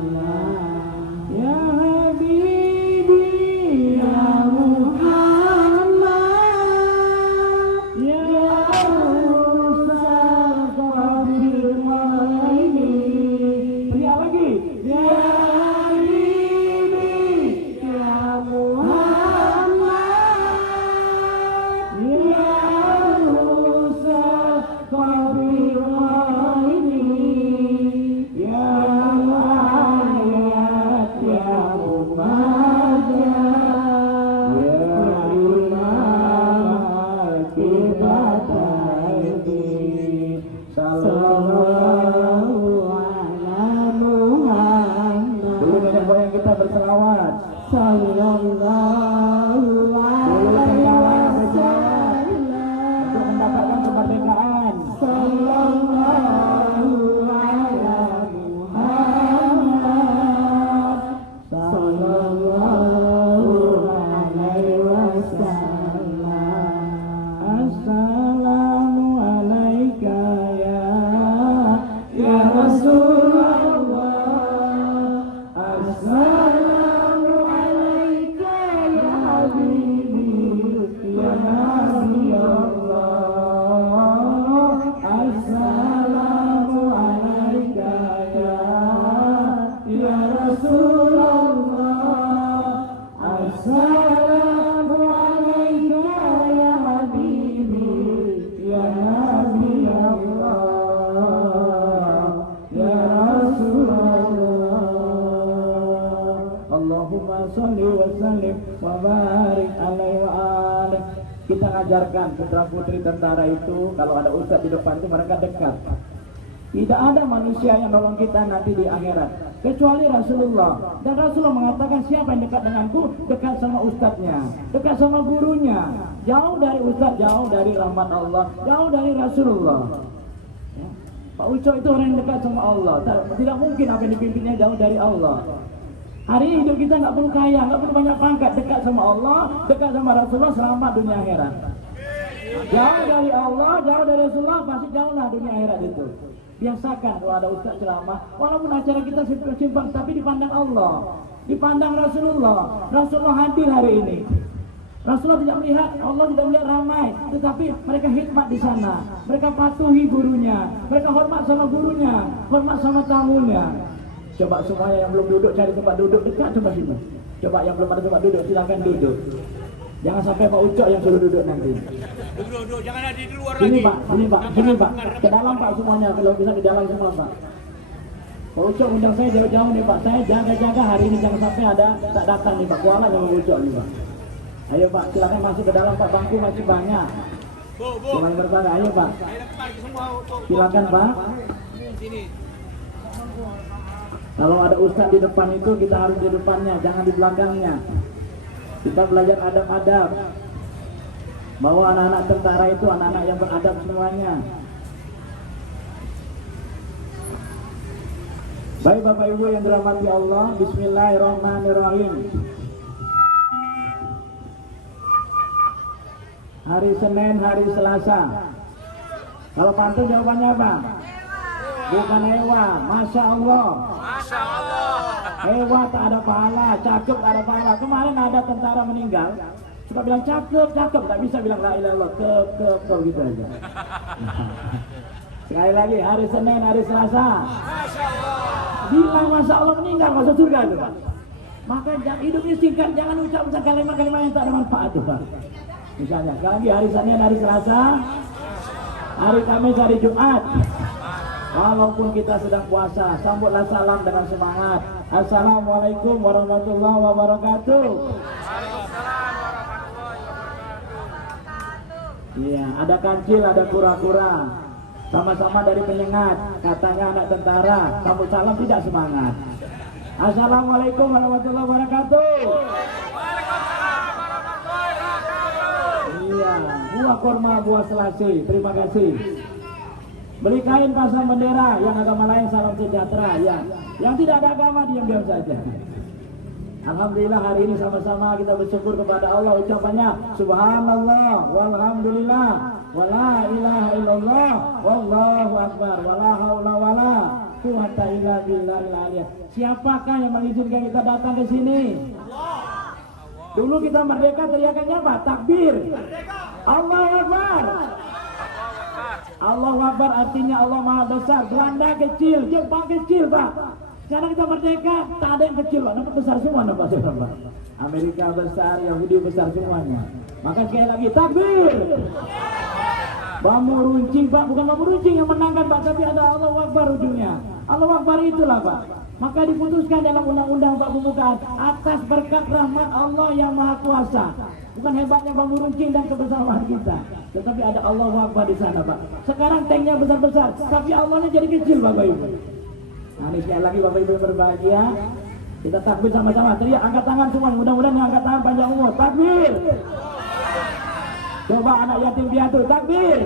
Ya Habibi ya Muhammad ya Rasul Qabil Muhammad. Teriak lagi. Ya Habibi ya Muhammad ya Rasul Qabil Muhammad. Ya ayat ya Muhammad ya imam kita ini. Sallallahu ala Muhammad. Dulu nenek moyang kita berselawat. Sallallahu alaihi wasallam. Untuk mendapatkan kemerdekaan. Sallallahu ala Muhammad. Sallallahu alaihi wasallam. Assalamu alaika ya Rasulullah. Assalamu alaika ya Habibi ya Nabi Allah. Assalamu alaika ya Rasulullah. Assalamu alaika ya Habibi ya Nabi Allah ya Rasulullah. Allahumma sholli wa sallim wa barik alaihi wa alihi. Kita ajarkan putra putri tentara itu kalau ada ustaz di depan itu mereka dekat. Tidak ada manusia yang nolong kita nanti di akhirat kecuali Rasulullah. Dan Rasulullah mengatakan siapa yang dekat denganku, dekat sama ustadznya, dekat sama gurunya. Jauh dari ustadz, jauh dari rahmat Allah, jauh dari Rasulullah. Ya. Pak Ucok itu orang yang dekat sama Allah. Tidak mungkin apa yang dipimpinnya jauh dari Allah. Hari ini hidup kita nggak perlu kaya, nggak perlu banyak pangkat, dekat sama Allah, dekat sama Rasulullah, selamat dunia akhirat. Jauh dari Allah, jauh dari Rasulullah, pasti jauhlah dunia akhirat itu. Biasakan kalau ada ustaz ceramah, walaupun acara kita simpang, tapi dipandang Allah, dipandang Rasulullah. Rasulullah hadir hari ini. Rasulullah tidak melihat, Allah tidak melihat ramai, tetapi mereka hikmat di sana. Mereka patuhi gurunya, mereka hormat sama gurunya, hormat sama tamunya. Coba semuanya yang belum duduk cari tempat duduk dekat coba sini. Coba yang belum ada tempat duduk silakan duduk. Jangan sampai Pak Ucok yang suruh duduk nanti. Duduk, jangan ada di luar Sini lagi. Pak, sini Pak. Ke dalam Pak semuanya, kalau bisa di dalam semua Pak. Pak Ucok undang saya jauh-jauh nih Pak. Saya jaga-jaga hari ini jangan sampai ada tak datang nih Pak. Kuala sama Ucok nih Pak. Ayo Pak, silakan masuk ke dalam Pak, bangku masih banyak. Jangan berbagai, ayo Pak. Silakan Pak. Kalau ada ustaz di depan itu kita harus di depannya, jangan di belakangnya. Kita belajar adab-adab. Bahwa anak-anak tentara itu anak-anak yang beradab semuanya. Baik Bapak Ibu yang dirahmati Allah, bismillahirrahmanirrahim. Hari Senin, hari Selasa. Kalau pantun jawabannya apa? Bukan hewa, Masya Allah. Masya Allah. Hewa tak ada pahala, cakep tak ada pahala. Kemarin ada tentara meninggal, suka bilang cakep, tak bisa bilang la ilaha illallah, ke gitu aja. Sekali lagi, hari Senin, hari Selasa. Masya Allah. Bilang Masya Allah meninggal, masuk surga itu Pak. Maka hidupnya singkat, jangan ucap-ucap kalimat-kalimat yang tak ada manfaat tuh Pak. Misalnya, sekali lagi hari Senin, hari Selasa, hari Kamis, hari Jumat. Walaupun kita sedang puasa, sambutlah salam dengan semangat. Assalamualaikum warahmatullahi wabarakatuh. Iya, ada kancil, ada kura-kura. Sama-sama dari penyengat. Katanya anak tentara, kamu salam tidak semangat. Assalamualaikum warahmatullahi wabarakatuh. buah kurma, buah selasih. Terima kasih. Beli kain pasang bendera, yang agama lain salam sejahtera, ya. Yang tidak ada agama diam-diam saja. Alhamdulillah hari ini sama-sama kita bersyukur kepada Allah, ucapannya subhanallah walhamdulillah wala ilaha illallah wallahu akbar wala haula wala quwata illa billahil aliyah. Siapakah yang mengizinkan kita datang ke sini? Dulu kita merdeka teriakannya apa? Takbir. Allahu akbar. Allahu akbar artinya Allah Maha Besar. Belanda kecil, Jepang kecil, Pak. Sekarang kita merdeka, tak ada yang kecil, Pak. Nampak besar semua, nampak Pak. Amerika besar, Yahudi besar semuanya. Maka sekali lagi takbir. Bambu runcing, Pak, bukan bambu runcing yang menangkan, Pak, tapi ada Allahu Akbar ujungnya. Allahu Akbar itulah, Pak. Maka diputuskan dalam undang-undang Pak Pembukaan atas berkat rahmat Allah yang Maha Kuasa. Bukan hebatnya bambu runcing dan kebersamaan kita, tetapi ada Allahu Akbar di sana, Pak. Sekarang tanknya besar-besar, tapi Allahnya jadi kecil, Bapak Ibu. Nah, ini sekali lagi Bapak Ibu yang berbahagia. Kita takbir sama-sama. Teriak, angkat tangan semua. Mudah-mudahan yang angkat tangan panjang umur. Takbir. Coba anak yatim piatu, takbir.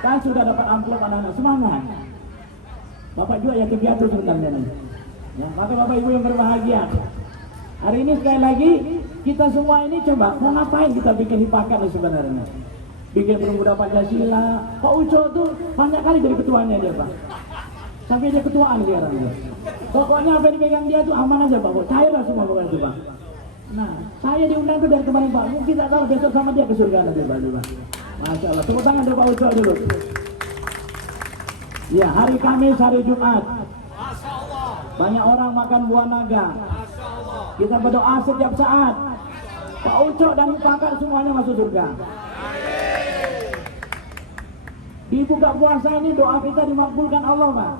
Kan sudah dapat amplop anak-anak, semangat. Bapak juga yatim piatu sebenarnya nih. Ya, maka Bapak Ibu yang berbahagia. Hari ini sekali lagi kita semua ini coba mau ngapain kita bikin hipakan sebenarnya. Bikin pemuda Pancasila. Pak Uco tuh banyak kali jadi ketuanya dia, Pak. Sampai dia ketuaan sekarang. Pokoknya apa yang dipegang dia tuh aman aja, Pak. Cairlah semua pokoknya itu, Pak. Nah, saya diundang tuh dari kemarin, Pak. Mungkin tak tahu besok sama dia ke surga nanti, Pak. Masya Allah. Tepuk tangan dulu Pak Uco dulu. Ya, hari Kamis, hari Jumat. Banyak orang makan buah naga. Kita berdoa setiap saat. Pak Uco dan Hipakat semuanya masuk surga. Di buka puasa ini doa kita dimakbulkan Allah, Pak.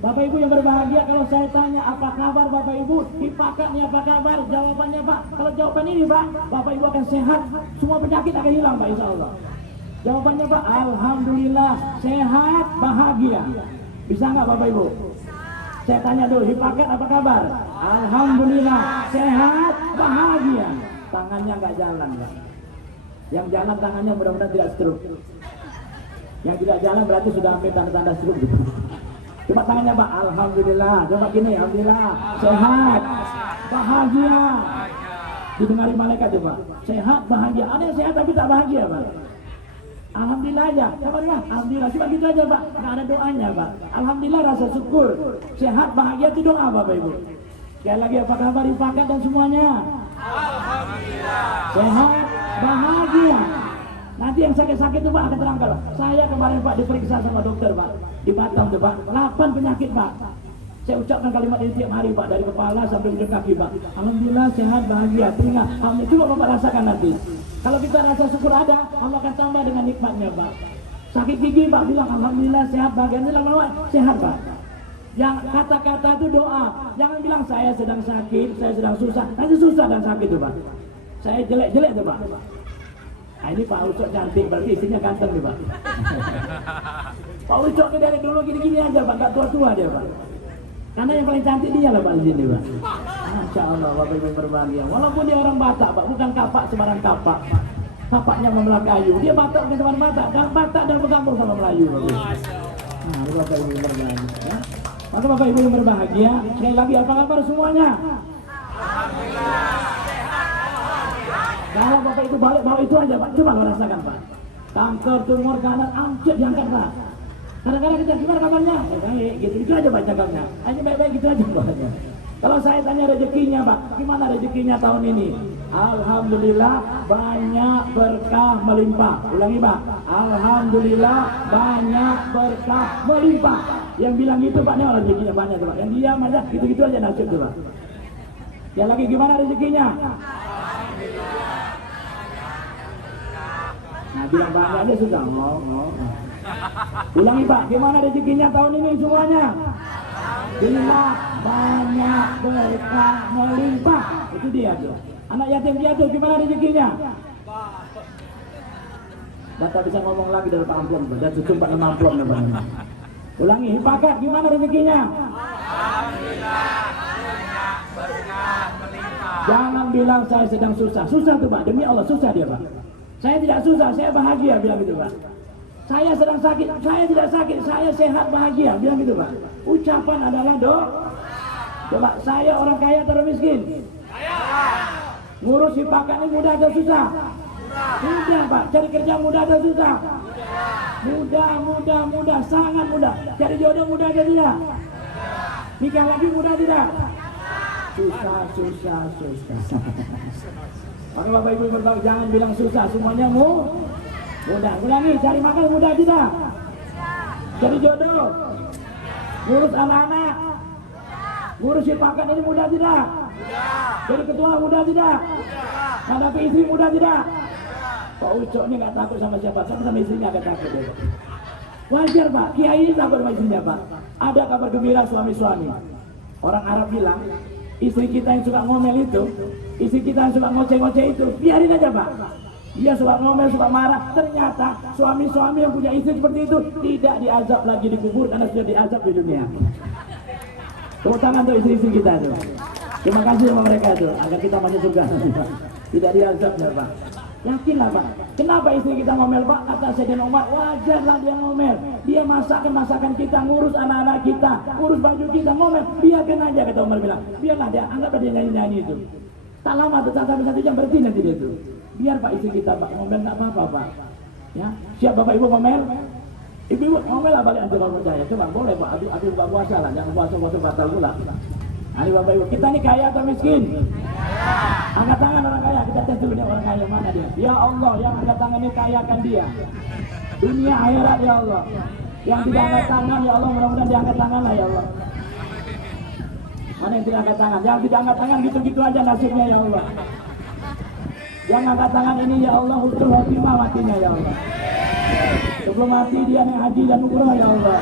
Bapak Ibu yang berbahagia, kalau saya tanya apa kabar Bapak Ibu, Hipakatnya apa kabar? Jawabannya, Pak, kalau jawaban ini, Pak, Bapak Ibu akan sehat, semua penyakit akan hilang, Pak, insya Allah. Jawabannya, Pak, alhamdulillah, sehat, bahagia. Bisa nggak Bapak Ibu? Saya tanya dulu, Hipakat apa kabar? Alhamdulillah, sehat, bahagia. Tangannya nggak jalan, Pak. Yang jalan tangannya mudah-mudahan tidak stroke. Yang tidak jalan berarti sudah ambil tanda-tanda stroke gitu. Coba tangannya, Pak, alhamdulillah. Coba gini, alhamdulillah, sehat, bahagia. Didengari malaikat coba. Sehat, bahagia. Ada yang sehat tapi tak bahagia, Pak. Alhamdulillah aja. Coba lah, alhamdulillah. Cuma gitu aja, Pak. Nggak ada doanya, Pak. Alhamdulillah, rasa syukur. Sehat, bahagia itu doa, Bapak Ibu. Sekali lagi, apa kabar Hipakat dan semuanya? Alhamdulillah. Sehat, bahagia. Nanti yang sakit-sakit itu, Pak, akan terangkat. Saya kemarin, Pak, diperiksa sama dokter, Pak, di Batam tuh, Pak, 8 penyakit, Pak. Saya ucapkan kalimat ini tiap hari, Pak, dari kepala sampai ujung kaki, Pak. Alhamdulillah, sehat, bahagia, telinga. Alhamdulillah, coba Bapak rasakan nanti. Kalau kita rasa syukur ada, Allah akan tambah dengan nikmatnya, Pak. Sakit gigi, Pak, bilang alhamdulillah, sehat, bahagia. Ini lama-lama sehat, Pak. Yang kata-kata itu doa. Jangan bilang saya sedang sakit, saya sedang susah. Nanti susah dan sakit tuh, Pak. Saya jelek-jelek tuh, Pak. Nah, ini Pak Ucok cantik, berarti istrinya ganteng nih, Pak. Pak Ucok ini dari dulu gini-gini aja, Pak, gak tua-tua dia, Pak. Karena yang paling cantik dia lah, Pak, di sini, Pak. Masya Allah, Bapak Ibu berbahagia. Walaupun dia orang Batak, Pak, bukan kapak sembarang kapak. Kapaknya memelak kayu, dia Batak bukan sembarang Batak. Dan Batak dan berkampung sama Melayu, Bapak. Nah, ini Bapak Ibu berbahagia. Ya. Maka Bapak Ibu yang berbahagia, sekali lagi apa kabar semuanya? Alhamdulillah. Kalau Bapak itu balik bawa itu aja, Pak. Coba lo rasakan, Pak. Kanker, tumor, kanan, amcet diangkat, Pak. Kadang-kadang kita gimana kabarnya? Baik, gitu. Itu aja, Pak, cakapnya. Ayo baik-baik gitu aja, Pak. Kalau saya tanya rezekinya, Pak, gimana rezekinya tahun ini? Alhamdulillah, banyak berkah melimpah. Ulangi, Pak. Alhamdulillah, banyak berkah melimpah. Yang bilang gitu, Pak, ini rezekinya banyak, Pak. Yang diam aja, gitu-gitu aja nasib, Pak. Ya lagi gimana rezekinya? Nah, bilang banyak aja sudah. Ulangi, Pak, gimana rezekinya tahun ini semuanya? Alhamdulillah, banyak berkah melimpah. Itu dia tuh. Anak yatim piatu gimana rezekinya? Data bisa ngomong lagi dari Pak Amplom, dan sumpah 6 amplom namanya. Ulangi, Hipakat gimana rezekinya? Alhamdulillah, banyak berkah melimpah. Jangan bilang saya sedang susah. Susah tuh, Pak, demi Allah susah dia, Pak. Saya tidak susah, saya bahagia, bilang gitu Pak. Saya sedang sakit, saya tidak sakit, saya sehat bahagia, bilang gitu Pak. Ucapan adalah coba, saya orang kaya atau miskin? Ngurus hipakan ini mudah atau susah? Mudah Pak. Cari kerja mudah atau susah? Mudah, sangat mudah. Cari jodoh mudah atau tidak? Nikah lagi mudah tidak? Susah. Maka Bapak Ibu berbagi, jangan bilang susah, semuanya mudah. Ulangi, cari makan mudah tidak? Cari jodoh, ngurus anak-anak, ngurus hipakan ini mudah tidak? Jadi ketua mudah tidak? Hadapi istri mudah tidak? Pak Ucok ini nggak takut sama siapa, sama istrinya agak takut ya. Wajar Pak, kiai ini takut sama istrinya Pak. Ada kabar gembira suami-suami. Orang Arab bilang, istri kita yang suka ngomel itu, istri kita yang suka ngoceh-ngoceh itu, biarin aja Pak. Dia suka ngomel, suka marah. Ternyata suami-suami yang punya istri seperti itu tidak diazab lagi di kubur karena sudah diazab di dunia. Tepuk tangan untuk istri-istri kita itu. Terima kasih sama mereka itu, agar kita masuk surga. Tidak diazab ya Pak. Yakinlah Pak. Kenapa istri kita ngomel Pak? Kata Sayyidina Umar, wajarlah dia ngomel. Dia masakan kita, ngurus anak-anak kita, ngurus baju kita, ngomel. Biarkan aja, kata Umar bilang. Biarlah dia, anggaplah dia nyanyi-nyanyi itu. Tak lama tuh, sampai 1 jam berhenti nanti dia itu. Biar Pak istri kita Pak ngomel, nggak apa-apa Pak. Ya, siap Bapak Ibu ngomel? Ibu ngomel lah balik aja kalau percaya. Coba boleh Pak, aduh buka puasa lah, jangan puasa batal pula. Nah, ini Bapak Ibu, kita ini kaya atau miskin? Angkat tangan orang kaya, kita tes dulu nih orang kaya mana dia. Ya Allah, yang angkat tangan ini kayakan dia. Dunia akhirat ya Allah. Yang tidak angkat tangan ya Allah, mudah-mudahan diangkat tangan lah ya Allah. Mana yang tidak angkat tangan? Yang tidak angkat tangan gitu-gitu aja nasibnya ya Allah. Yang angkat tangan ini ya Allah, husnul khotimah matinya ya Allah. Sebelum mati dia naik haji dan umrah ya Allah.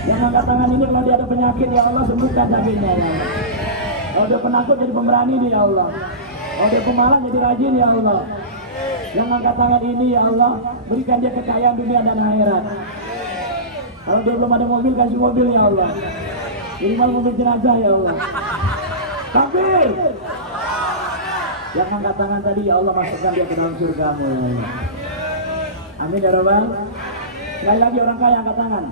Yang angkat tangan ini kalau dia ada penyakit ya Allah, sembuhkan sakitnya ya Allah. Kalau dia penakut jadi pemberani dia ya Allah. Kalau dia pemalas jadi rajin ya Allah. Yang angkat tangan ini ya Allah, berikan dia kekayaan dunia dan akhirat. Kalau dia belum ada mobil, kasih mobil ya Allah. Minimal mobil jenazah ya Allah. Takbir. Yang angkat tangan tadi ya Allah, masukkan dia ke dalam surgamu ya Allah. Amin ya Rabbal. Sekali lagi orang kaya angkat tangan.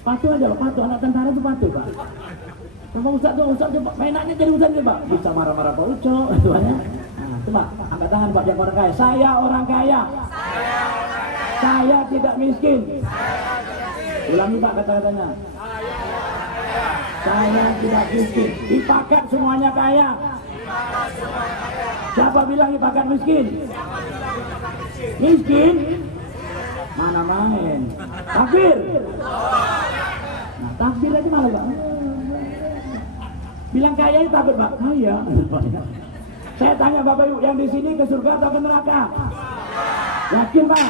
Patuh aja, patuh. Anak tentara itu patuh Pak. Sama Ustaz tuh Pak. Enaknya jadi Ustaz nih Pak. Bisa marah-marah Pak Ucok. Tuannya. Nah, coba angkat tangan Pak yang orang kaya. Saya orang kaya. Saya tidak miskin. Ulangi Pak kata-katanya. Saya tidak miskin. Dipakat semuanya kaya. Siapa bilang dipakat miskin? Miskin? Mana main? Takbir. Nah, takbir aja malah Pak. Bilang kaya itu takut Pak. Kaya. Saya tanya Bapak Ibu, yang di sini ke surga atau ke neraka? Yakin Pak?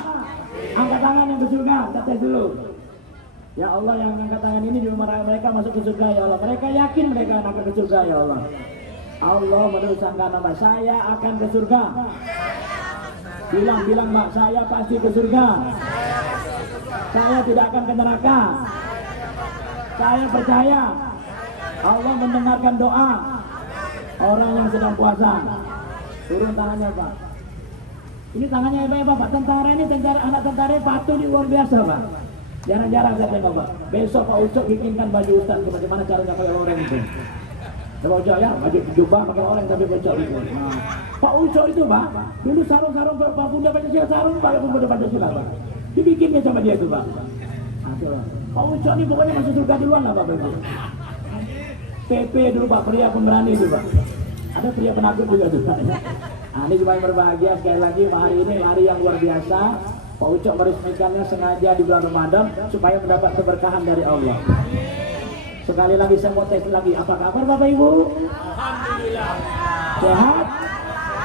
Angkat tangan yang ke surga. Kita tes dulu. Ya Allah, yang angkat tangan ini di mereka masuk ke surga ya Allah. Mereka yakin mereka akan ke surga ya Allah. Allah menuliskan nama saya akan ke surga. Bilang Pak, saya pasti ke surga. Saya tidak akan ke neraka. Saya percaya Allah mendengarkan doa orang yang sedang puasa. Turun tangannya Pak. Ini tangannya apa Pak? Tentara ini, anak tentara patuh di luar biasa Pak. Jarang-jarang saya tengok Pak. Besok Pak Ucok bikinkan baju Ustaz bagaimana caranya pakai orang itu. Pak Ucok ya, baju jubah pakai orang tapi Pak Ucok itu. Nah, Pak Ucok itu Pak, dulu sarung-sarung Pak Bunda Pancasila, sarung Pak Bunda Pancasila Pak. Dibikinnya sama dia itu Pak. Nah, Pak Ucok ini pokoknya masuk surga duluan lah Bapak Ibu. PP dulu Pak, pria pemberani itu Pak. Ada pria penakut juga tuh Pak. Nah, ini cuma yang berbahagia sekali lagi hari ini hari yang luar biasa. Pak Ucok meresmikannya sengaja di bulan Ramadan supaya mendapat keberkahan dari Allah. Sekali lagi saya mau tes lagi, apa kabar Bapak Ibu? Alhamdulillah. Sehat?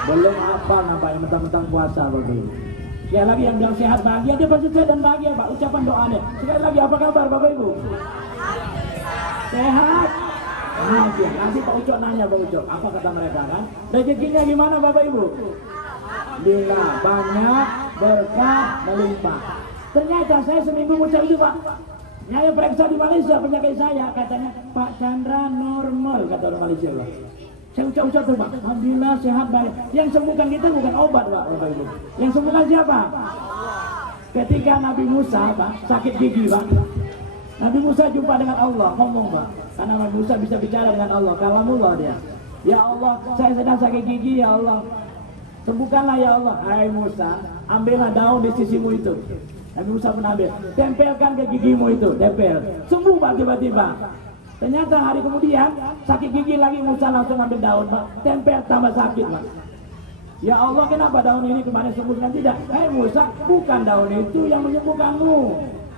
Belum apa nampaknya mentang-mentang puasa Bapak Ibu. Sekali lagi yang bilang sehat bahagia, dia pasti sehat dan bahagia Pak, ucapan doanya. Sekali lagi apa kabar Bapak Ibu? Sehat? Bahagia. Nanti Pak Ucok nanya Pak Ucok, apa kata mereka kan? Rezekinya gimana Bapak Ibu? Bila banyak, berkah, melimpah. Ternyata saya seminggu ucap itu Pak. Saya periksa di Malaysia penyakit saya, katanya Pak Chandra normal, kata orang Malaysia Pak. Saya ucap-ucap tuh Pak, alhamdulillah sehat baik. Yang sembuhkan kita bukan obat Pak, Bapak Ibu. Yang sembuhkan siapa? Ketika Nabi Musa Pak, sakit gigi Pak. Nabi Musa jumpa dengan Allah, ngomong Pak. Karena Nabi Musa bisa bicara dengan Allah, kalamullah dia. Ya Allah, saya sedang sakit gigi ya Allah. Sembuhkanlah ya Allah. Hai Musa, ambillah daun di sisimu itu. Nabi Musa pun ambil, tempelkan ke gigimu itu, tempel. Sembuh Pak tiba-tiba. Ternyata hari kemudian sakit gigi lagi, Musa langsung ambil daun Pak, tempel tambah sakit Pak. Ya Allah, kenapa daun ini kemarin sembuhkan tidak? Hai Musa, bukan daun itu yang menyembuhkanmu.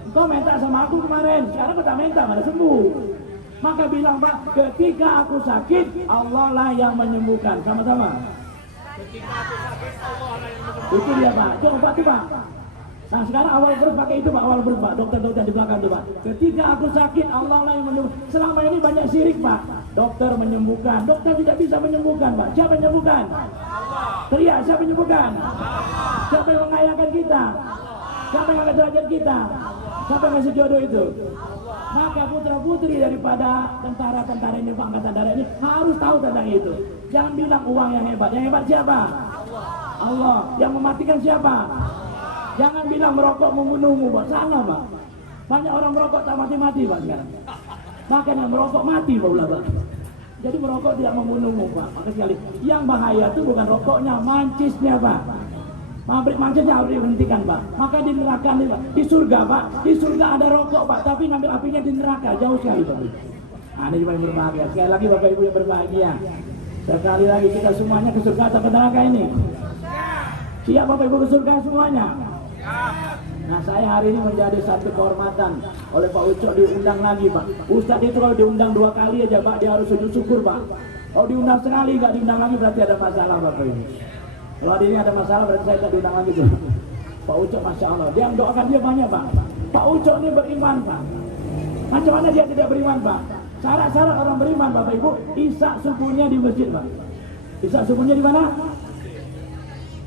Kau minta sama aku kemarin, sekarang kau tak minta, mana sembuh. Maka bilang Pak, ketika aku sakit, Allah lah yang menyembuhkan. Sama-sama. Ketika aku sakit, Allah lah yang menyembuhkan. Itu dia Pak, coba tuh Pak. Nah sekarang awal huruf pakai itu Pak, awal huruf Pak, dokter-dokter di belakang tuh Pak. Ketika aku sakit, Allah lah yang menyembuhkan. Selama ini banyak syirik Pak, dokter menyembuhkan, dokter tidak bisa menyembuhkan Pak. Siapa yang menyembuhkan? Allah. Teriak, siapa yang menyembuhkan? Allah. Siapa yang mengayakan kita? Siapa yang angkat derajat kita? Siapa yang ngasih jodoh itu? Maka putra-putri daripada tentara-tentara ini Pak, angkatan darat ini harus tahu tentang itu. Jangan bilang uang yang hebat siapa? Allah. Yang mematikan siapa? Jangan bilang merokok membunuhmu Pak, salah Pak. Banyak orang merokok tak mati-mati Pak sekarang. Bahkan yang merokok mati Pak. Jadi merokok tidak membunuhmu Pak. Maka sekali, yang bahaya itu bukan rokoknya, mancisnya Pak. Pabrik mancisnya harus dihentikan Pak. Maka di neraka nih Pak, di surga Pak, di surga ada rokok Pak, tapi ngambil apinya di neraka, jauh sekali Pak. Nah ini yang berbahagia. Sekali lagi Bapak Ibu yang berbahagia. Sekali lagi kita semuanya ke surga atau ke neraka ini? Siap Bapak Ibu ke surga semuanya? Nah saya hari ini menjadi satu kehormatan oleh Pak Ucok, diundang lagi Pak. Ustadz itu kalau diundang 2 kali aja Pak, dia harus sujud syukur Pak. Kalau diundang sekali nggak diundang lagi berarti ada masalah Bapak Ibu. Kalau hari ini ada masalah berarti saya tak diundang lagi tuh. Pak Ucok Masya Allah, dia doakan dia banyak Pak. Pak Ucok ini beriman Pak. Macam mana dia tidak beriman Pak? Syarat-syarat orang beriman Bapak Ibu, isak subuhnya di masjid Pak. Isak subuhnya di mana?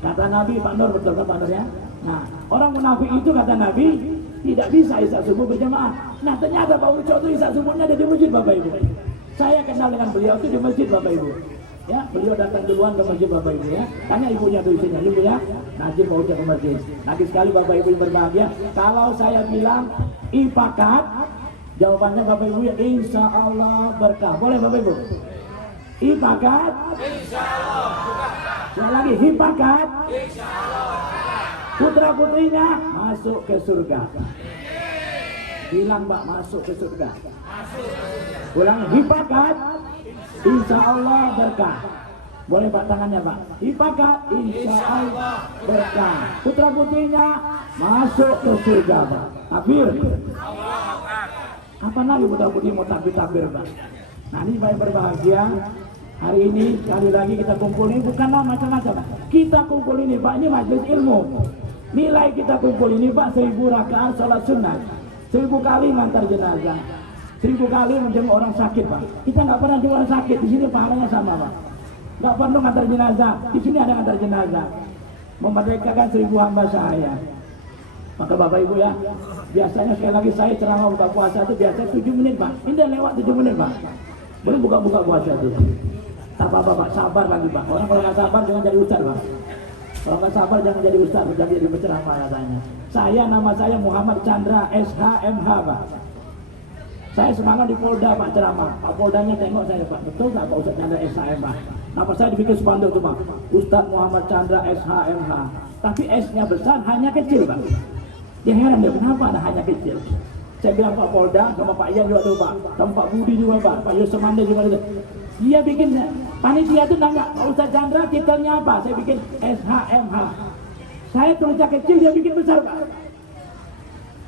Kata Nabi, Pak Nur, betul kan Pak Nur ya? Nah, orang munafik itu kata Nabi tidak bisa isak subuh berjamaah. Nah, ternyata Pak Ucok itu isak subuhnya ada di masjid Bapak Ibu. Saya kenal dengan beliau itu di masjid Bapak Ibu. Ya, beliau datang duluan ke masjid Bapak Ibu ya. Tanya ibunya tuh isinya, ibu ya. Najib Pak Ucok ke masjid. Nanti sekali Bapak Ibu yang berbahagia. Kalau saya bilang ipakat, jawabannya Bapak Ibu ya insya Allah berkah. Boleh Bapak Ibu? Ipakat, insya Allah berkah. Sekali lagi hipakat, insya Allah. Putra-putrinya masuk ke surga. Bilang Pak, masuk ke surga. Ulang, hipakat, insya Allah berkah. Boleh Pak tangannya Pak. Hipakat, insya Allah berkah. Putra-putrinya masuk ke surga Pak. Takbir. Apa lagi putra-putri mau takbir Pak? Nah ini Pak yang berbahagia. Hari ini sekali lagi kita kumpul ini bukanlah macam-macam. Kita kumpul ini Pak, ini majelis ilmu. Nilai kita kumpul ini Pak 1000 rakaat sholat sunnah, 1000 kali ngantar jenazah, 1000 kali menjenguk orang sakit Pak. Kita nggak pernah jenguk orang sakit, di sini pahalanya sama Pak. Nggak perlu ngantar jenazah, di sini ada ngantar jenazah. Memerdekakan 1000 hamba sahaya. Maka Bapak Ibu ya, biasanya sekali lagi saya ceramah buka puasa itu biasanya 7 menit Pak. Ini udah lewat 7 menit Pak. Belum buka puasa itu. Tak apa-apa Pak, sabar lagi Pak. Orang kalau nggak sabar jangan jadi ustaz Pak. Kalau nggak sabar jangan jadi ustaz, jangan jadi penceramah katanya. Nama saya Muhammad Chandra SHMH Pak. Saya semangat di Polda Pak ceramah. Pak Poldanya tengok saya Pak, betul nggak Pak Ustaz Chandra SHMH? Nama saya dibikin spanduk tuh Pak, Ustaz Muhammad Chandra SHMH. Tapi S-nya besar, hanya kecil Pak. Dia heran dia kenapa ada hanya kecil. Saya bilang Pak Polda, sama Pak Ian juga tuh Pak, sama Pak Budi juga Pak Yusuf Mande juga itu. Dia bikin panitia itu nanya Pak Ustaz Chandra titelnya apa? Saya bikin SHMH. Saya tulisnya kecil, dia bikin besar Pak.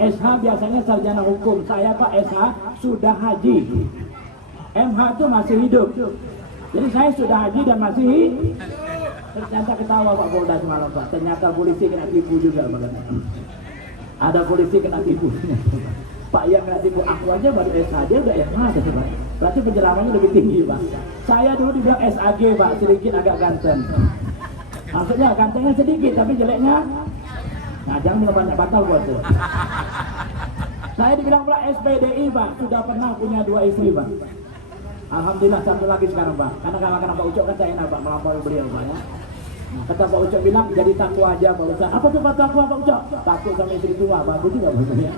SH biasanya sarjana hukum, saya Pak SH sudah haji. MH itu masih hidup. Jadi saya sudah haji dan masih hidup. Ternyata ketawa Pak Polda semalam Pak. Ternyata polisi kena tipu juga Pak. Ada polisi kena tipu. Pak yang kena tipu, aku aja baru SH, dia udah MH Pak. Berarti penceramahnya lebih tinggi Pak. Saya dulu dibilang SAG Pak, sedikit agak ganteng. Maksudnya gantengnya sedikit, tapi jeleknya nah jangan banyak batal buat itu. Saya dibilang pula SPDI Pak, sudah pernah punya 2 istri Pak. Alhamdulillah satu lagi sekarang Pak. Karena kalau Pak Ucok kan saya enak Pak melampaui beliau Pak ya. Nah, kata Pak Ucok bilang jadi takwa aja Pak Ustaz. Apa tuh Pak takwa Pak Ucok? Takut sama istri tua Pak. Betul nggak Pak ya?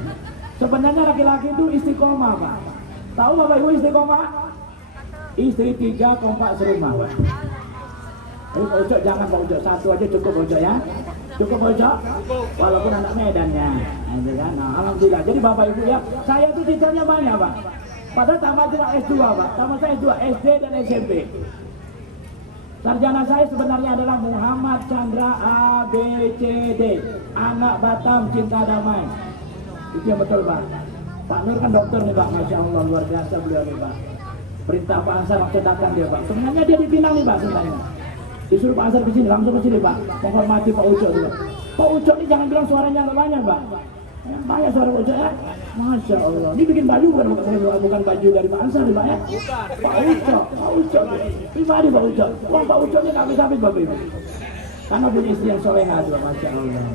Sebenarnya laki-laki itu istiqomah Pak. Tahu Bapak Ibu istiqomah? Istri 3 kompak serumah Pak. Jadi Pak Ucok jangan Pak Ucok, satu aja cukup Pak Ucok ya. Cukup Pak Ucok? Walaupun anak Medannya. Nah, alhamdulillah. Jadi Bapak Ibu ya, saya tuh titelnya banyak Pak. Padahal tamat cuma S2 Pak. Tamat saya S2, SD dan SMP. Sarjana saya sebenarnya adalah Muhammad Chandra ABCD, anak Batam cinta damai. Itu yang betul Pak. Pak Nur kan dokter nih Pak, Masya Allah luar biasa beliau nih Pak. Perintah Pak Ansar langsung datang dia Pak. Sebenarnya dia di Pinang nih Pak sebenarnya. Disuruh Pak Ansar ke sini, langsung ke sini Pak. Menghormati Pak Ucok dulu. Pak Ucok ini jangan bilang suaranya nggak banyak Pak. Banyak suara Pak Ucok ya. Masya Allah. Ini bikin baju bukan baju dari Pak Ansar nih Pak ya. Pak Ucok. Pribadi Pak Ucok. Wah Pak Ucok ini nggak habis-habis Bapak Ibu. Karena punya istri yang soleha juga Masya Allah.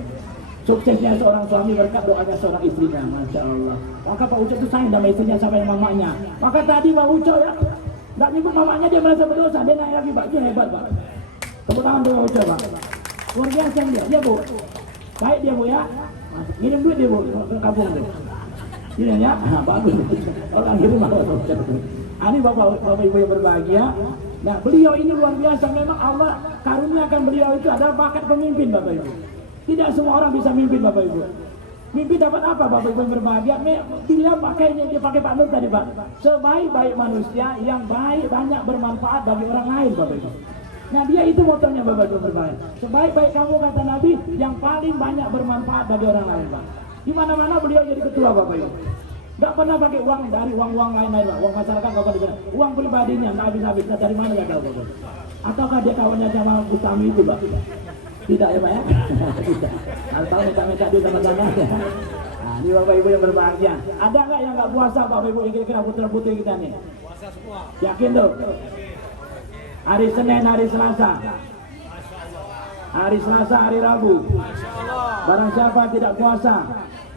Suksesnya seorang suami berkat doanya seorang istrinya, Masya Allah. Maka Pak Ucok itu sayang sama istrinya sampai mamanya. Maka tadi Pak Ucok ya, nggak nyebut mamanya dia merasa berdosa, dia naik lagi Pak, dia hebat Pak. Tepuk tangan untuk Pak Ucok Pak. Luar biasa dia Bu. Baik dia Bu ya. Ngirim duit dia Bu ke kampung tuh. Ini ya, bagus. Orang ngirim malah Pak Ucok. Ini Bapak Ibu yang berbahagia. Nah beliau ini luar biasa, memang Allah karuniakan beliau itu adalah bakat pemimpin Bapak Ibu. Tidak semua orang bisa mimpin Bapak Ibu. Mimpi dapat apa Bapak Ibu yang berbahagia? Dia pakainya, dia pakai Pak Nur tadi Pak. Sebaik-baik manusia yang baik banyak bermanfaat bagi orang lain Bapak Ibu. Nah dia itu motonya Bapak Ibu berbahagia. Sebaik-baik kamu kata Nabi yang paling banyak bermanfaat bagi orang lain Pak. Di mana-mana beliau jadi ketua Bapak Ibu. Gak pernah pakai uang dari uang-uang lain-lain Pak. Uang masyarakat Bapak Ibu. Uang pribadinya nggak habis-habis. Dari mana nggak tahu Bapak Ibu. Ataukah dia kawannya sama Utami itu Pak? Tidak ya Pak ya? Tidak. Atau minta-minta duit sama-sama ya. Nah ini Bapak Ibu yang berbahagia. Ada nggak yang nggak puasa Bapak Ibu yang kira-kira putra-putri kita nih? Puasa semua. Yakin tuh? Hari Senin, hari Selasa. Hari Selasa, hari Rabu. Barang siapa tidak puasa,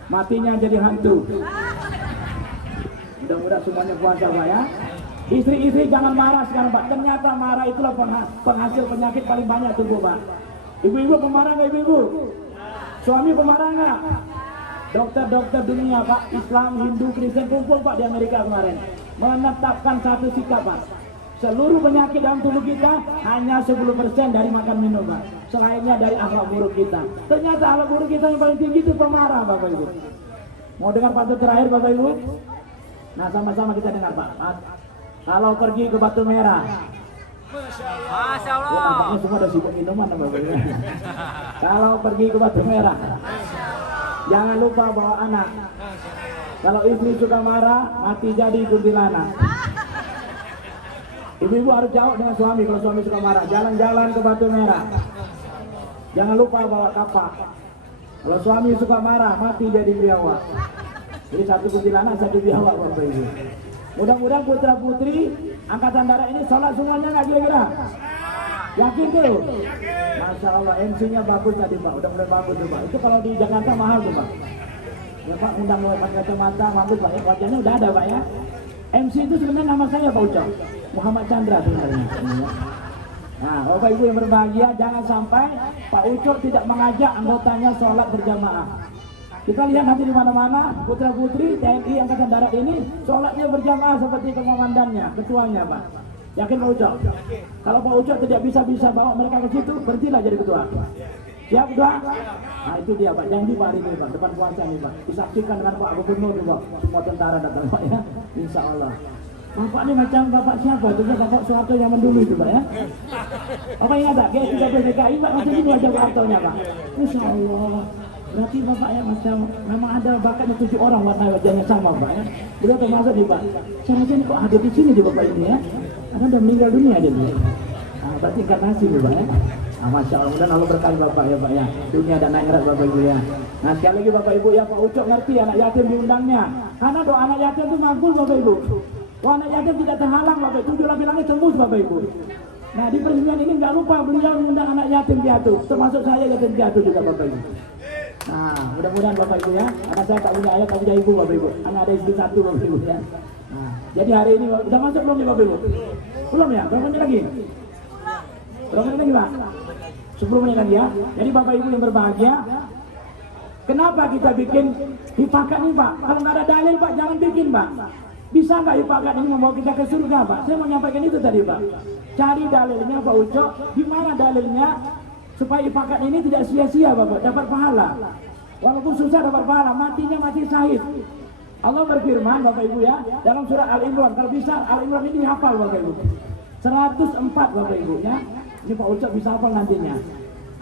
matinya jadi hantu. Mudah-mudahan semuanya puasa Pak ya. Istri-istri jangan marah sekarang Pak. Ternyata marah itulah penghasil penyakit paling banyak tubuh Pak. Ibu-ibu pemarah nggak ibu-ibu? Suami pemarah nggak? Dokter-dokter dunia Pak, Islam, Hindu, Kristen kumpul Pak di Amerika kemarin. Menetapkan satu sikap Pak. Seluruh penyakit dalam tubuh kita hanya 10% dari makan minum Pak. Selainnya dari akhlak buruk kita. Ternyata akhlak buruk kita yang paling tinggi itu pemarah Bapak Ibu. Mau dengar pantun terakhir Bapak Ibu? Nah sama-sama kita dengar Pak. Kalau pergi ke Batu Merah. Masya Allah. Tampaknya semua ada sibuk minuman Bapak Ibu. Kalau pergi ke Batu Merah, jangan lupa bawa anak. Kalau istri suka marah, mati jadi kuntilanak. Ibu-ibu harus jawab dengan suami kalau suami suka marah. Jalan-jalan ke Batu Merah, jangan lupa bawa kapak. Kalau suami suka marah, mati jadi biawak. Jadi satu kuntilanak, satu biawak Bapak Ibu. Mudah-mudahan putra-putri Angkatan Darat ini sholat semuanya nggak kira-kira? Yakin tuh? Masya Allah, MC-nya bagus tadi Pak, udah bagus tuh Pak. Itu kalau di Jakarta mahal tuh Pak. Ya Pak, undang pakai kacamata, bagus Pak. Wajahnya udah ada Pak ya. MC itu sebenarnya nama saya Pak Ucok, Muhammad Chandra sebenarnya. Nah, Bapak Ibu yang berbahagia, jangan sampai Pak Ucok tidak mengajak anggotanya sholat berjamaah. Kita lihat nanti di mana-mana putra-putri TNI Angkatan Darat ini sholatnya berjamaah seperti komandannya, ketuanya Pak. Yakin Pak Ucok? Kalau Pak Ucok tidak bisa bawa mereka ke situ, berhentilah jadi ketua. Siap Pak? Nah itu dia Pak, janji Pak hari ini Pak, depan puasa nih Pak. Disaksikan dengan Pak Gubernur nih Pak, semua tentara datang Pak ya, Insya Allah. Bapak ini macam Bapak siapa? Itu Bapak Soeharto zaman dulu itu Pak ya. Apa ingat tak? G13 DKI Pak, macam ini wajah Soehartonya Pak. Insya Allah. Berarti Bapak ya macam memang ada bakatnya 7 orang warna wajahnya sama Pak ya. Beliau termasuk nih Pak. Saya rasa ini kok ada di sini di Bapak ini ya. Karena udah meninggal dunia dia nih. Nah, berarti inkarnasi nih Pak ya. Nah, Masya Allah, mudah Allah berkahi Bapak ya Pak ya. Dunia dan akhirat Bapak Ibu ya. Nah sekali lagi Bapak Ibu ya, Pak Ucok ngerti anak yatim diundangnya. Karena doa anak yatim itu makbul Bapak Ibu. Doa anak yatim tidak terhalang Bapak Ibu. 7 langit tembus Bapak Ibu. Nah di peresmian ini nggak lupa beliau mengundang anak yatim piatu. Termasuk saya yatim piatu juga Bapak Ibu. Nah mudah-mudahan Bapak Ibu ya. Karena saya tak punya ayah, tak punya ibu Bapak Ibu. Karena ada istri 1 Bapak Ibu ya. Nah, jadi hari ini udah masuk belum nih Bapak Ibu? Belum ya? Berapa menit lagi? Berapa menit lagi Pak? 10 menit lagi ya. Jadi Bapak Ibu yang berbahagia, kenapa kita bikin hifakat ini Pak? Kalau nggak ada dalil Pak, jangan bikin Pak. Bisa nggak hifakat ini membawa kita ke surga Pak? Saya mau nyampaikan itu tadi Pak. Cari dalilnya Pak Ucok, gimana dalilnya supaya hifakat ini tidak sia-sia Bapak, dapat pahala. Walaupun susah dapat pahala, matinya mati syahid. Allah berfirman Bapak Ibu ya, dalam surah Al-Imran, kalau bisa Al-Imran ini hafal Bapak Ibu. 104 Bapak Ibu ya. Ini Pak Ucok bisa hafal nantinya.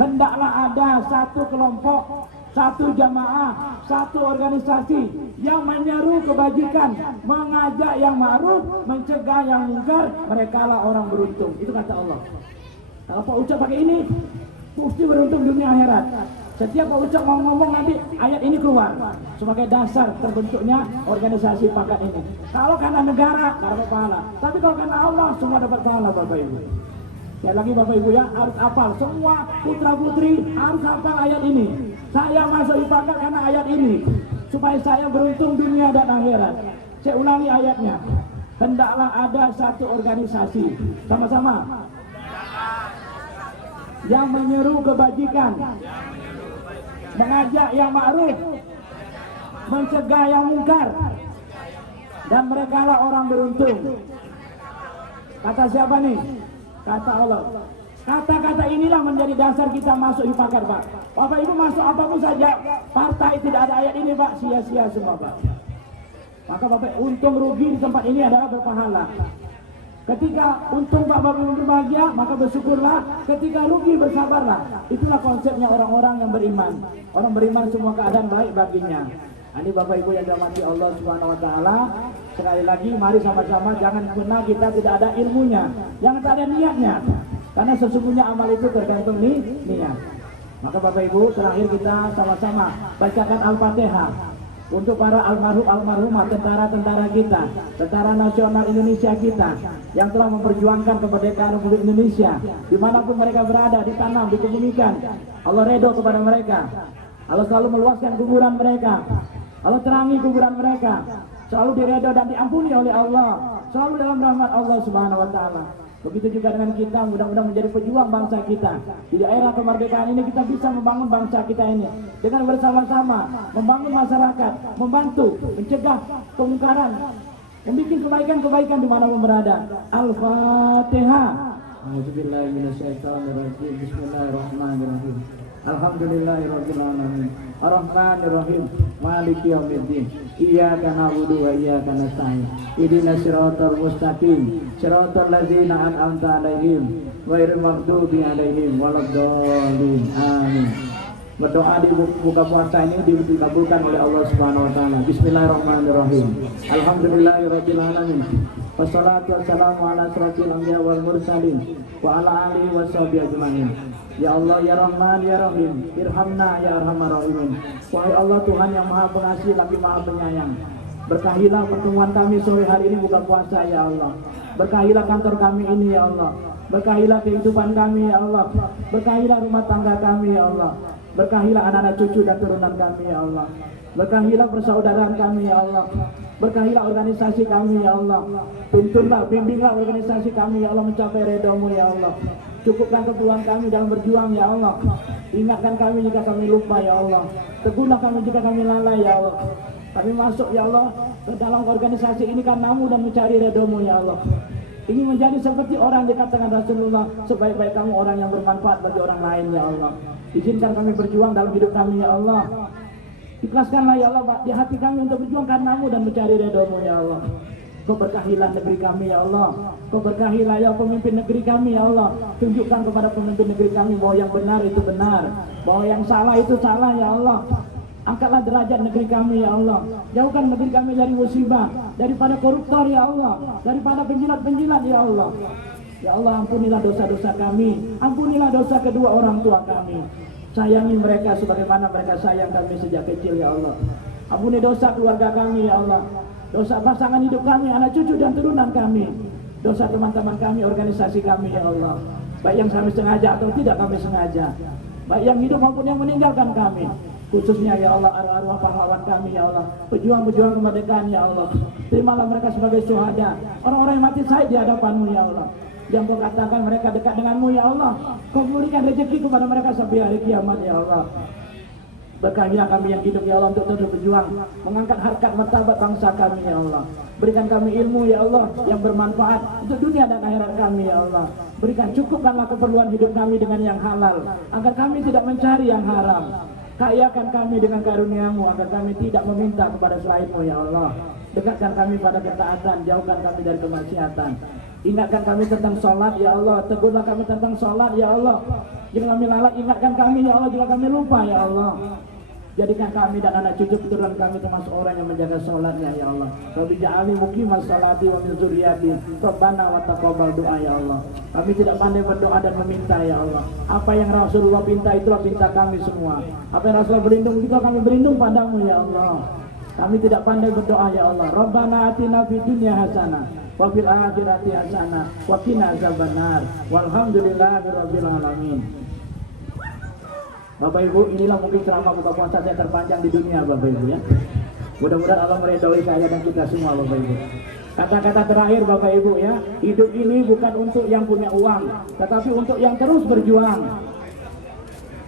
Hendaklah ada satu kelompok, satu jamaah, satu organisasi yang menyeru kebajikan, mengajak yang ma'ruf, mencegah yang munkar, merekalah orang beruntung. Itu kata Allah. Kalau Pak Ucok pakai ini, pasti beruntung dunia akhirat. Setiap Pak Ucok mau ngomong nanti ayat ini keluar sebagai dasar terbentuknya organisasi pakat ini. Kalau karena negara, nggak dapat pahala. Tapi kalau karena Allah, semua dapat pahala Bapak Ibu. Ya lagi Bapak Ibu ya, harus hafal. Semua putra putri harus hafal ayat ini. Saya masuk IPAKAT karena ayat ini, supaya saya beruntung dunia dan akhirat. Saya ulangi ayatnya. Hendaklah ada satu organisasi, sama-sama, yang menyeru kebajikan, mengajak yang ma'ruf, mencegah yang mungkar, dan merekalah orang beruntung. Kata siapa nih? Kata Allah. Kata-kata inilah menjadi dasar kita masuk IPAKAT Pak. Bapak Ibu masuk apapun saja, partai tidak ada ayat ini Pak, sia-sia semua Pak. Maka Bapak untung rugi di tempat ini adalah berpahala. Ketika untung Bapak Ibu berbahagia, maka bersyukurlah. Ketika rugi bersabarlah. Itulah konsepnya orang-orang yang beriman. Orang beriman semua keadaan baik baginya. Ini Bapak Ibu yang dirahmati Allah Subhanahu wa taala. Sekali lagi mari sama-sama jangan pernah kita tidak ada ilmunya, jangan tak ada niatnya. Karena sesungguhnya amal itu tergantung niat. Maka Bapak Ibu terakhir kita sama-sama bacakan Al-Fatihah untuk para almarhumah tentara-tentara kita, tentara nasional Indonesia kita yang telah memperjuangkan kemerdekaan Republik Indonesia dimanapun mereka berada, ditanam, dikebumikan. Allah redho kepada mereka. Allah selalu meluaskan kuburan mereka. Allah terangi kuburan mereka. Selalu diredho dan diampuni oleh Allah. Selalu dalam rahmat Allah Subhanahu wa taala. Begitu juga dengan kita, mudah-mudahan menjadi pejuang bangsa kita. Di daerah kemerdekaan ini kita bisa membangun bangsa kita ini dengan bersama-sama, membangun masyarakat, membantu, mencegah kemungkaran, membuat kebaikan-kebaikan di mana pun berada. Al-Fatihah. A'udzubillahiminasyaitonirrajim. Bismillahirrahmanirrahim. Alhamdulillahirabbil alamin. Arrahmanirrahim. Maliki yaumiddin. Iyyaka na'budu wa iyyaka nasta'in. Ihdinas siratal mustaqim. Siratal ladzina an'amta 'alaihim ghairil maghdubi 'alaihim waladdallin. Amin. Berdoa di buka puasa ini dikabulkan oleh Allah Subhanahu wa taala. Bismillahirrahmanirrahim. Alhamdulillahirabbil alamin. Wassalatu wassalamu ala asyrofil anbiya wal mursalin wa ala alihi washabihi ajmain. Ya Allah ya Rahman ya Rahim, irhamna ya Arhamar Rahimin. Wahai Allah Tuhan yang Maha Pengasih lagi Maha Penyayang, berkahilah pertemuan kami sore hari ini buka puasa ya Allah. Berkahilah kantor kami ini ya Allah. Berkahilah kehidupan kami ya Allah. Berkahilah rumah tangga kami ya Allah. Berkahilah anak-anak cucu dan turunan kami ya Allah. Berkahilah persaudaraan kami ya Allah. Berkahilah organisasi kami ya Allah. Tuntunlah, bimbinglah organisasi kami ya Allah mencapai ridho-Mu ya Allah. Cukupkan keperluan kami dalam berjuang ya Allah. Ingatkan kami jika kami lupa ya Allah. Tegurlah kami jika kami lalai ya Allah. Kami masuk ya Allah ke dalam organisasi ini karena-Mu dan mencari ridho-Mu ya Allah. Ingin menjadi seperti orang dikatakan Rasulullah, sebaik-baik kamu orang yang bermanfaat bagi orang lain ya Allah. Izinkan kami berjuang dalam hidup kami ya Allah. Ikhlaskanlah ya Allah di hati kami untuk berjuang karena-Mu dan mencari ridho-Mu ya Allah. Kau berkahilah negeri kami ya Allah. Kau berkahilah ya pemimpin negeri kami ya Allah. Tunjukkan kepada pemimpin negeri kami bahwa yang benar itu benar, bahwa yang salah itu salah ya Allah. Angkatlah derajat negeri kami ya Allah. Jauhkan negeri kami dari musibah, daripada koruptor ya Allah, daripada penjilat-penjilat ya Allah. Ya Allah, ampunilah dosa-dosa kami, ampunilah dosa kedua orang tua kami. Sayangi mereka sebagaimana mereka sayang kami sejak kecil ya Allah. Ampuni dosa keluarga kami ya Allah. Dosa pasangan hidup kami, anak cucu dan turunan kami. Dosa teman-teman kami, organisasi kami ya Allah. Baik yang kami sengaja atau tidak kami sengaja. Baik yang hidup maupun yang meninggalkan kami. khususnya ya Allah arwah-arwah pahlawan kami ya Allah, pejuang-pejuang kemerdekaan ya Allah. Terimalah mereka sebagai syuhada, orang-orang yang mati syahid di hadapan-Mu ya Allah. Yang Kau katakan mereka dekat dengan-Mu ya Allah. Kau berikan rezeki kepada mereka sampai hari kiamat ya Allah. Berkahilah kami yang hidup ya Allah untuk terus berjuang mengangkat harkat martabat bangsa kami ya Allah. Berikan kami ilmu ya Allah yang bermanfaat untuk dunia dan akhirat kami ya Allah. Berikan cukupkanlah keperluan hidup kami dengan yang halal agar kami tidak mencari yang haram. Kayakan kami dengan karunia-Mu agar kami tidak meminta kepada selain-Mu ya Allah. Dekatkan kami pada ketaatan, jauhkan kami dari kemaksiatan. Ingatkan kami tentang sholat ya Allah. Tegurlah kami tentang sholat ya Allah. Jika kami lalai, ingatkan kami ya Allah. Jika kami lupa ya Allah, jadikan kami dan anak cucu keturunan kami termasuk orang yang menjaga sholatnya ya Allah. Rabbi ja'alni muqimas sholati wa min dzurriyyati Rabbana wa taqabbal doa ya Allah. Kami tidak pandai berdoa dan meminta ya Allah. Apa yang Rasulullah pinta itulah pinta kami semua. Apa yang Rasulullah berlindung juga kami berlindung padamu ya Allah. Kami tidak pandai berdoa ya Allah. Rabbana atina fid dunya hasanah wa fil akhirati hasanah wa qina azabannar. Walhamdulillahirabbil alamin. Bapak Ibu, inilah mungkin ceramah buka puasa saya terpanjang di dunia Bapak Ibu ya. Mudah-mudahan Allah meridhoi saya dan kita semua Bapak Ibu. Kata-kata terakhir Bapak Ibu ya, hidup ini bukan untuk yang punya uang, tetapi untuk yang terus berjuang.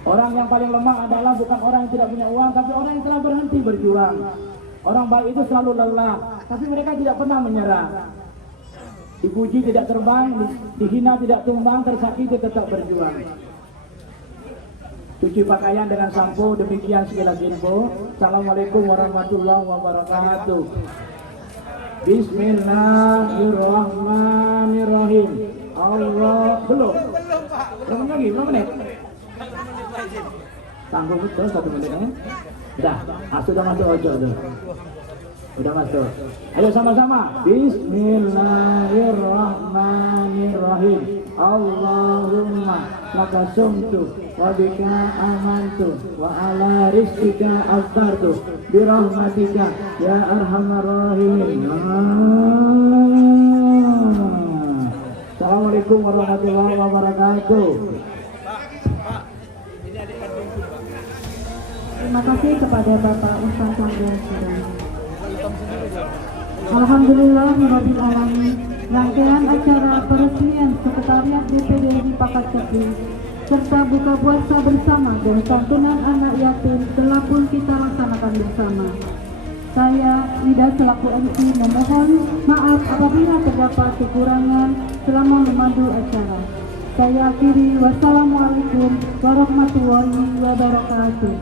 Orang yang paling lemah adalah bukan orang yang tidak punya uang, tapi orang yang telah berhenti berjuang. Orang baik itu selalu lelah, tapi mereka tidak pernah menyerah. Dipuji tidak terbang, dihina tidak tumbang, tersakiti tetap berjuang. Cuci pakaian dengan sampo. Demikian sekilas info. Assalamualaikum warahmatullahi wabarakatuh. Bismillahirrahmanirrahim. Allah belum lagi berapa menit? Tanggung betul 1 menit ya? Dah, sudah masuk ojo tuh. Udah masuk. Ayo sama-sama. Bismillahirrahmanirrahim. Allahumma laka sumtu wa bika amantu wa ala rizqika aftartu bi rahmatika ya arhamar rahimin. Assalamualaikum warahmatullahi wabarakatuh. Terima kasih kepada Bapak Ustaz Sangguan Sudan. Alhamdulillahirabbil alamin. Rangkaian acara peresmian Sekretariat DPD Hipakat Kepri serta buka puasa bersama dan santunan anak yatim telah pun kita laksanakan bersama. Saya, Ida selaku MC, memohon maaf apabila terdapat kekurangan selama memandu acara. Saya akhiri, wassalamualaikum warahmatullahi wabarakatuh.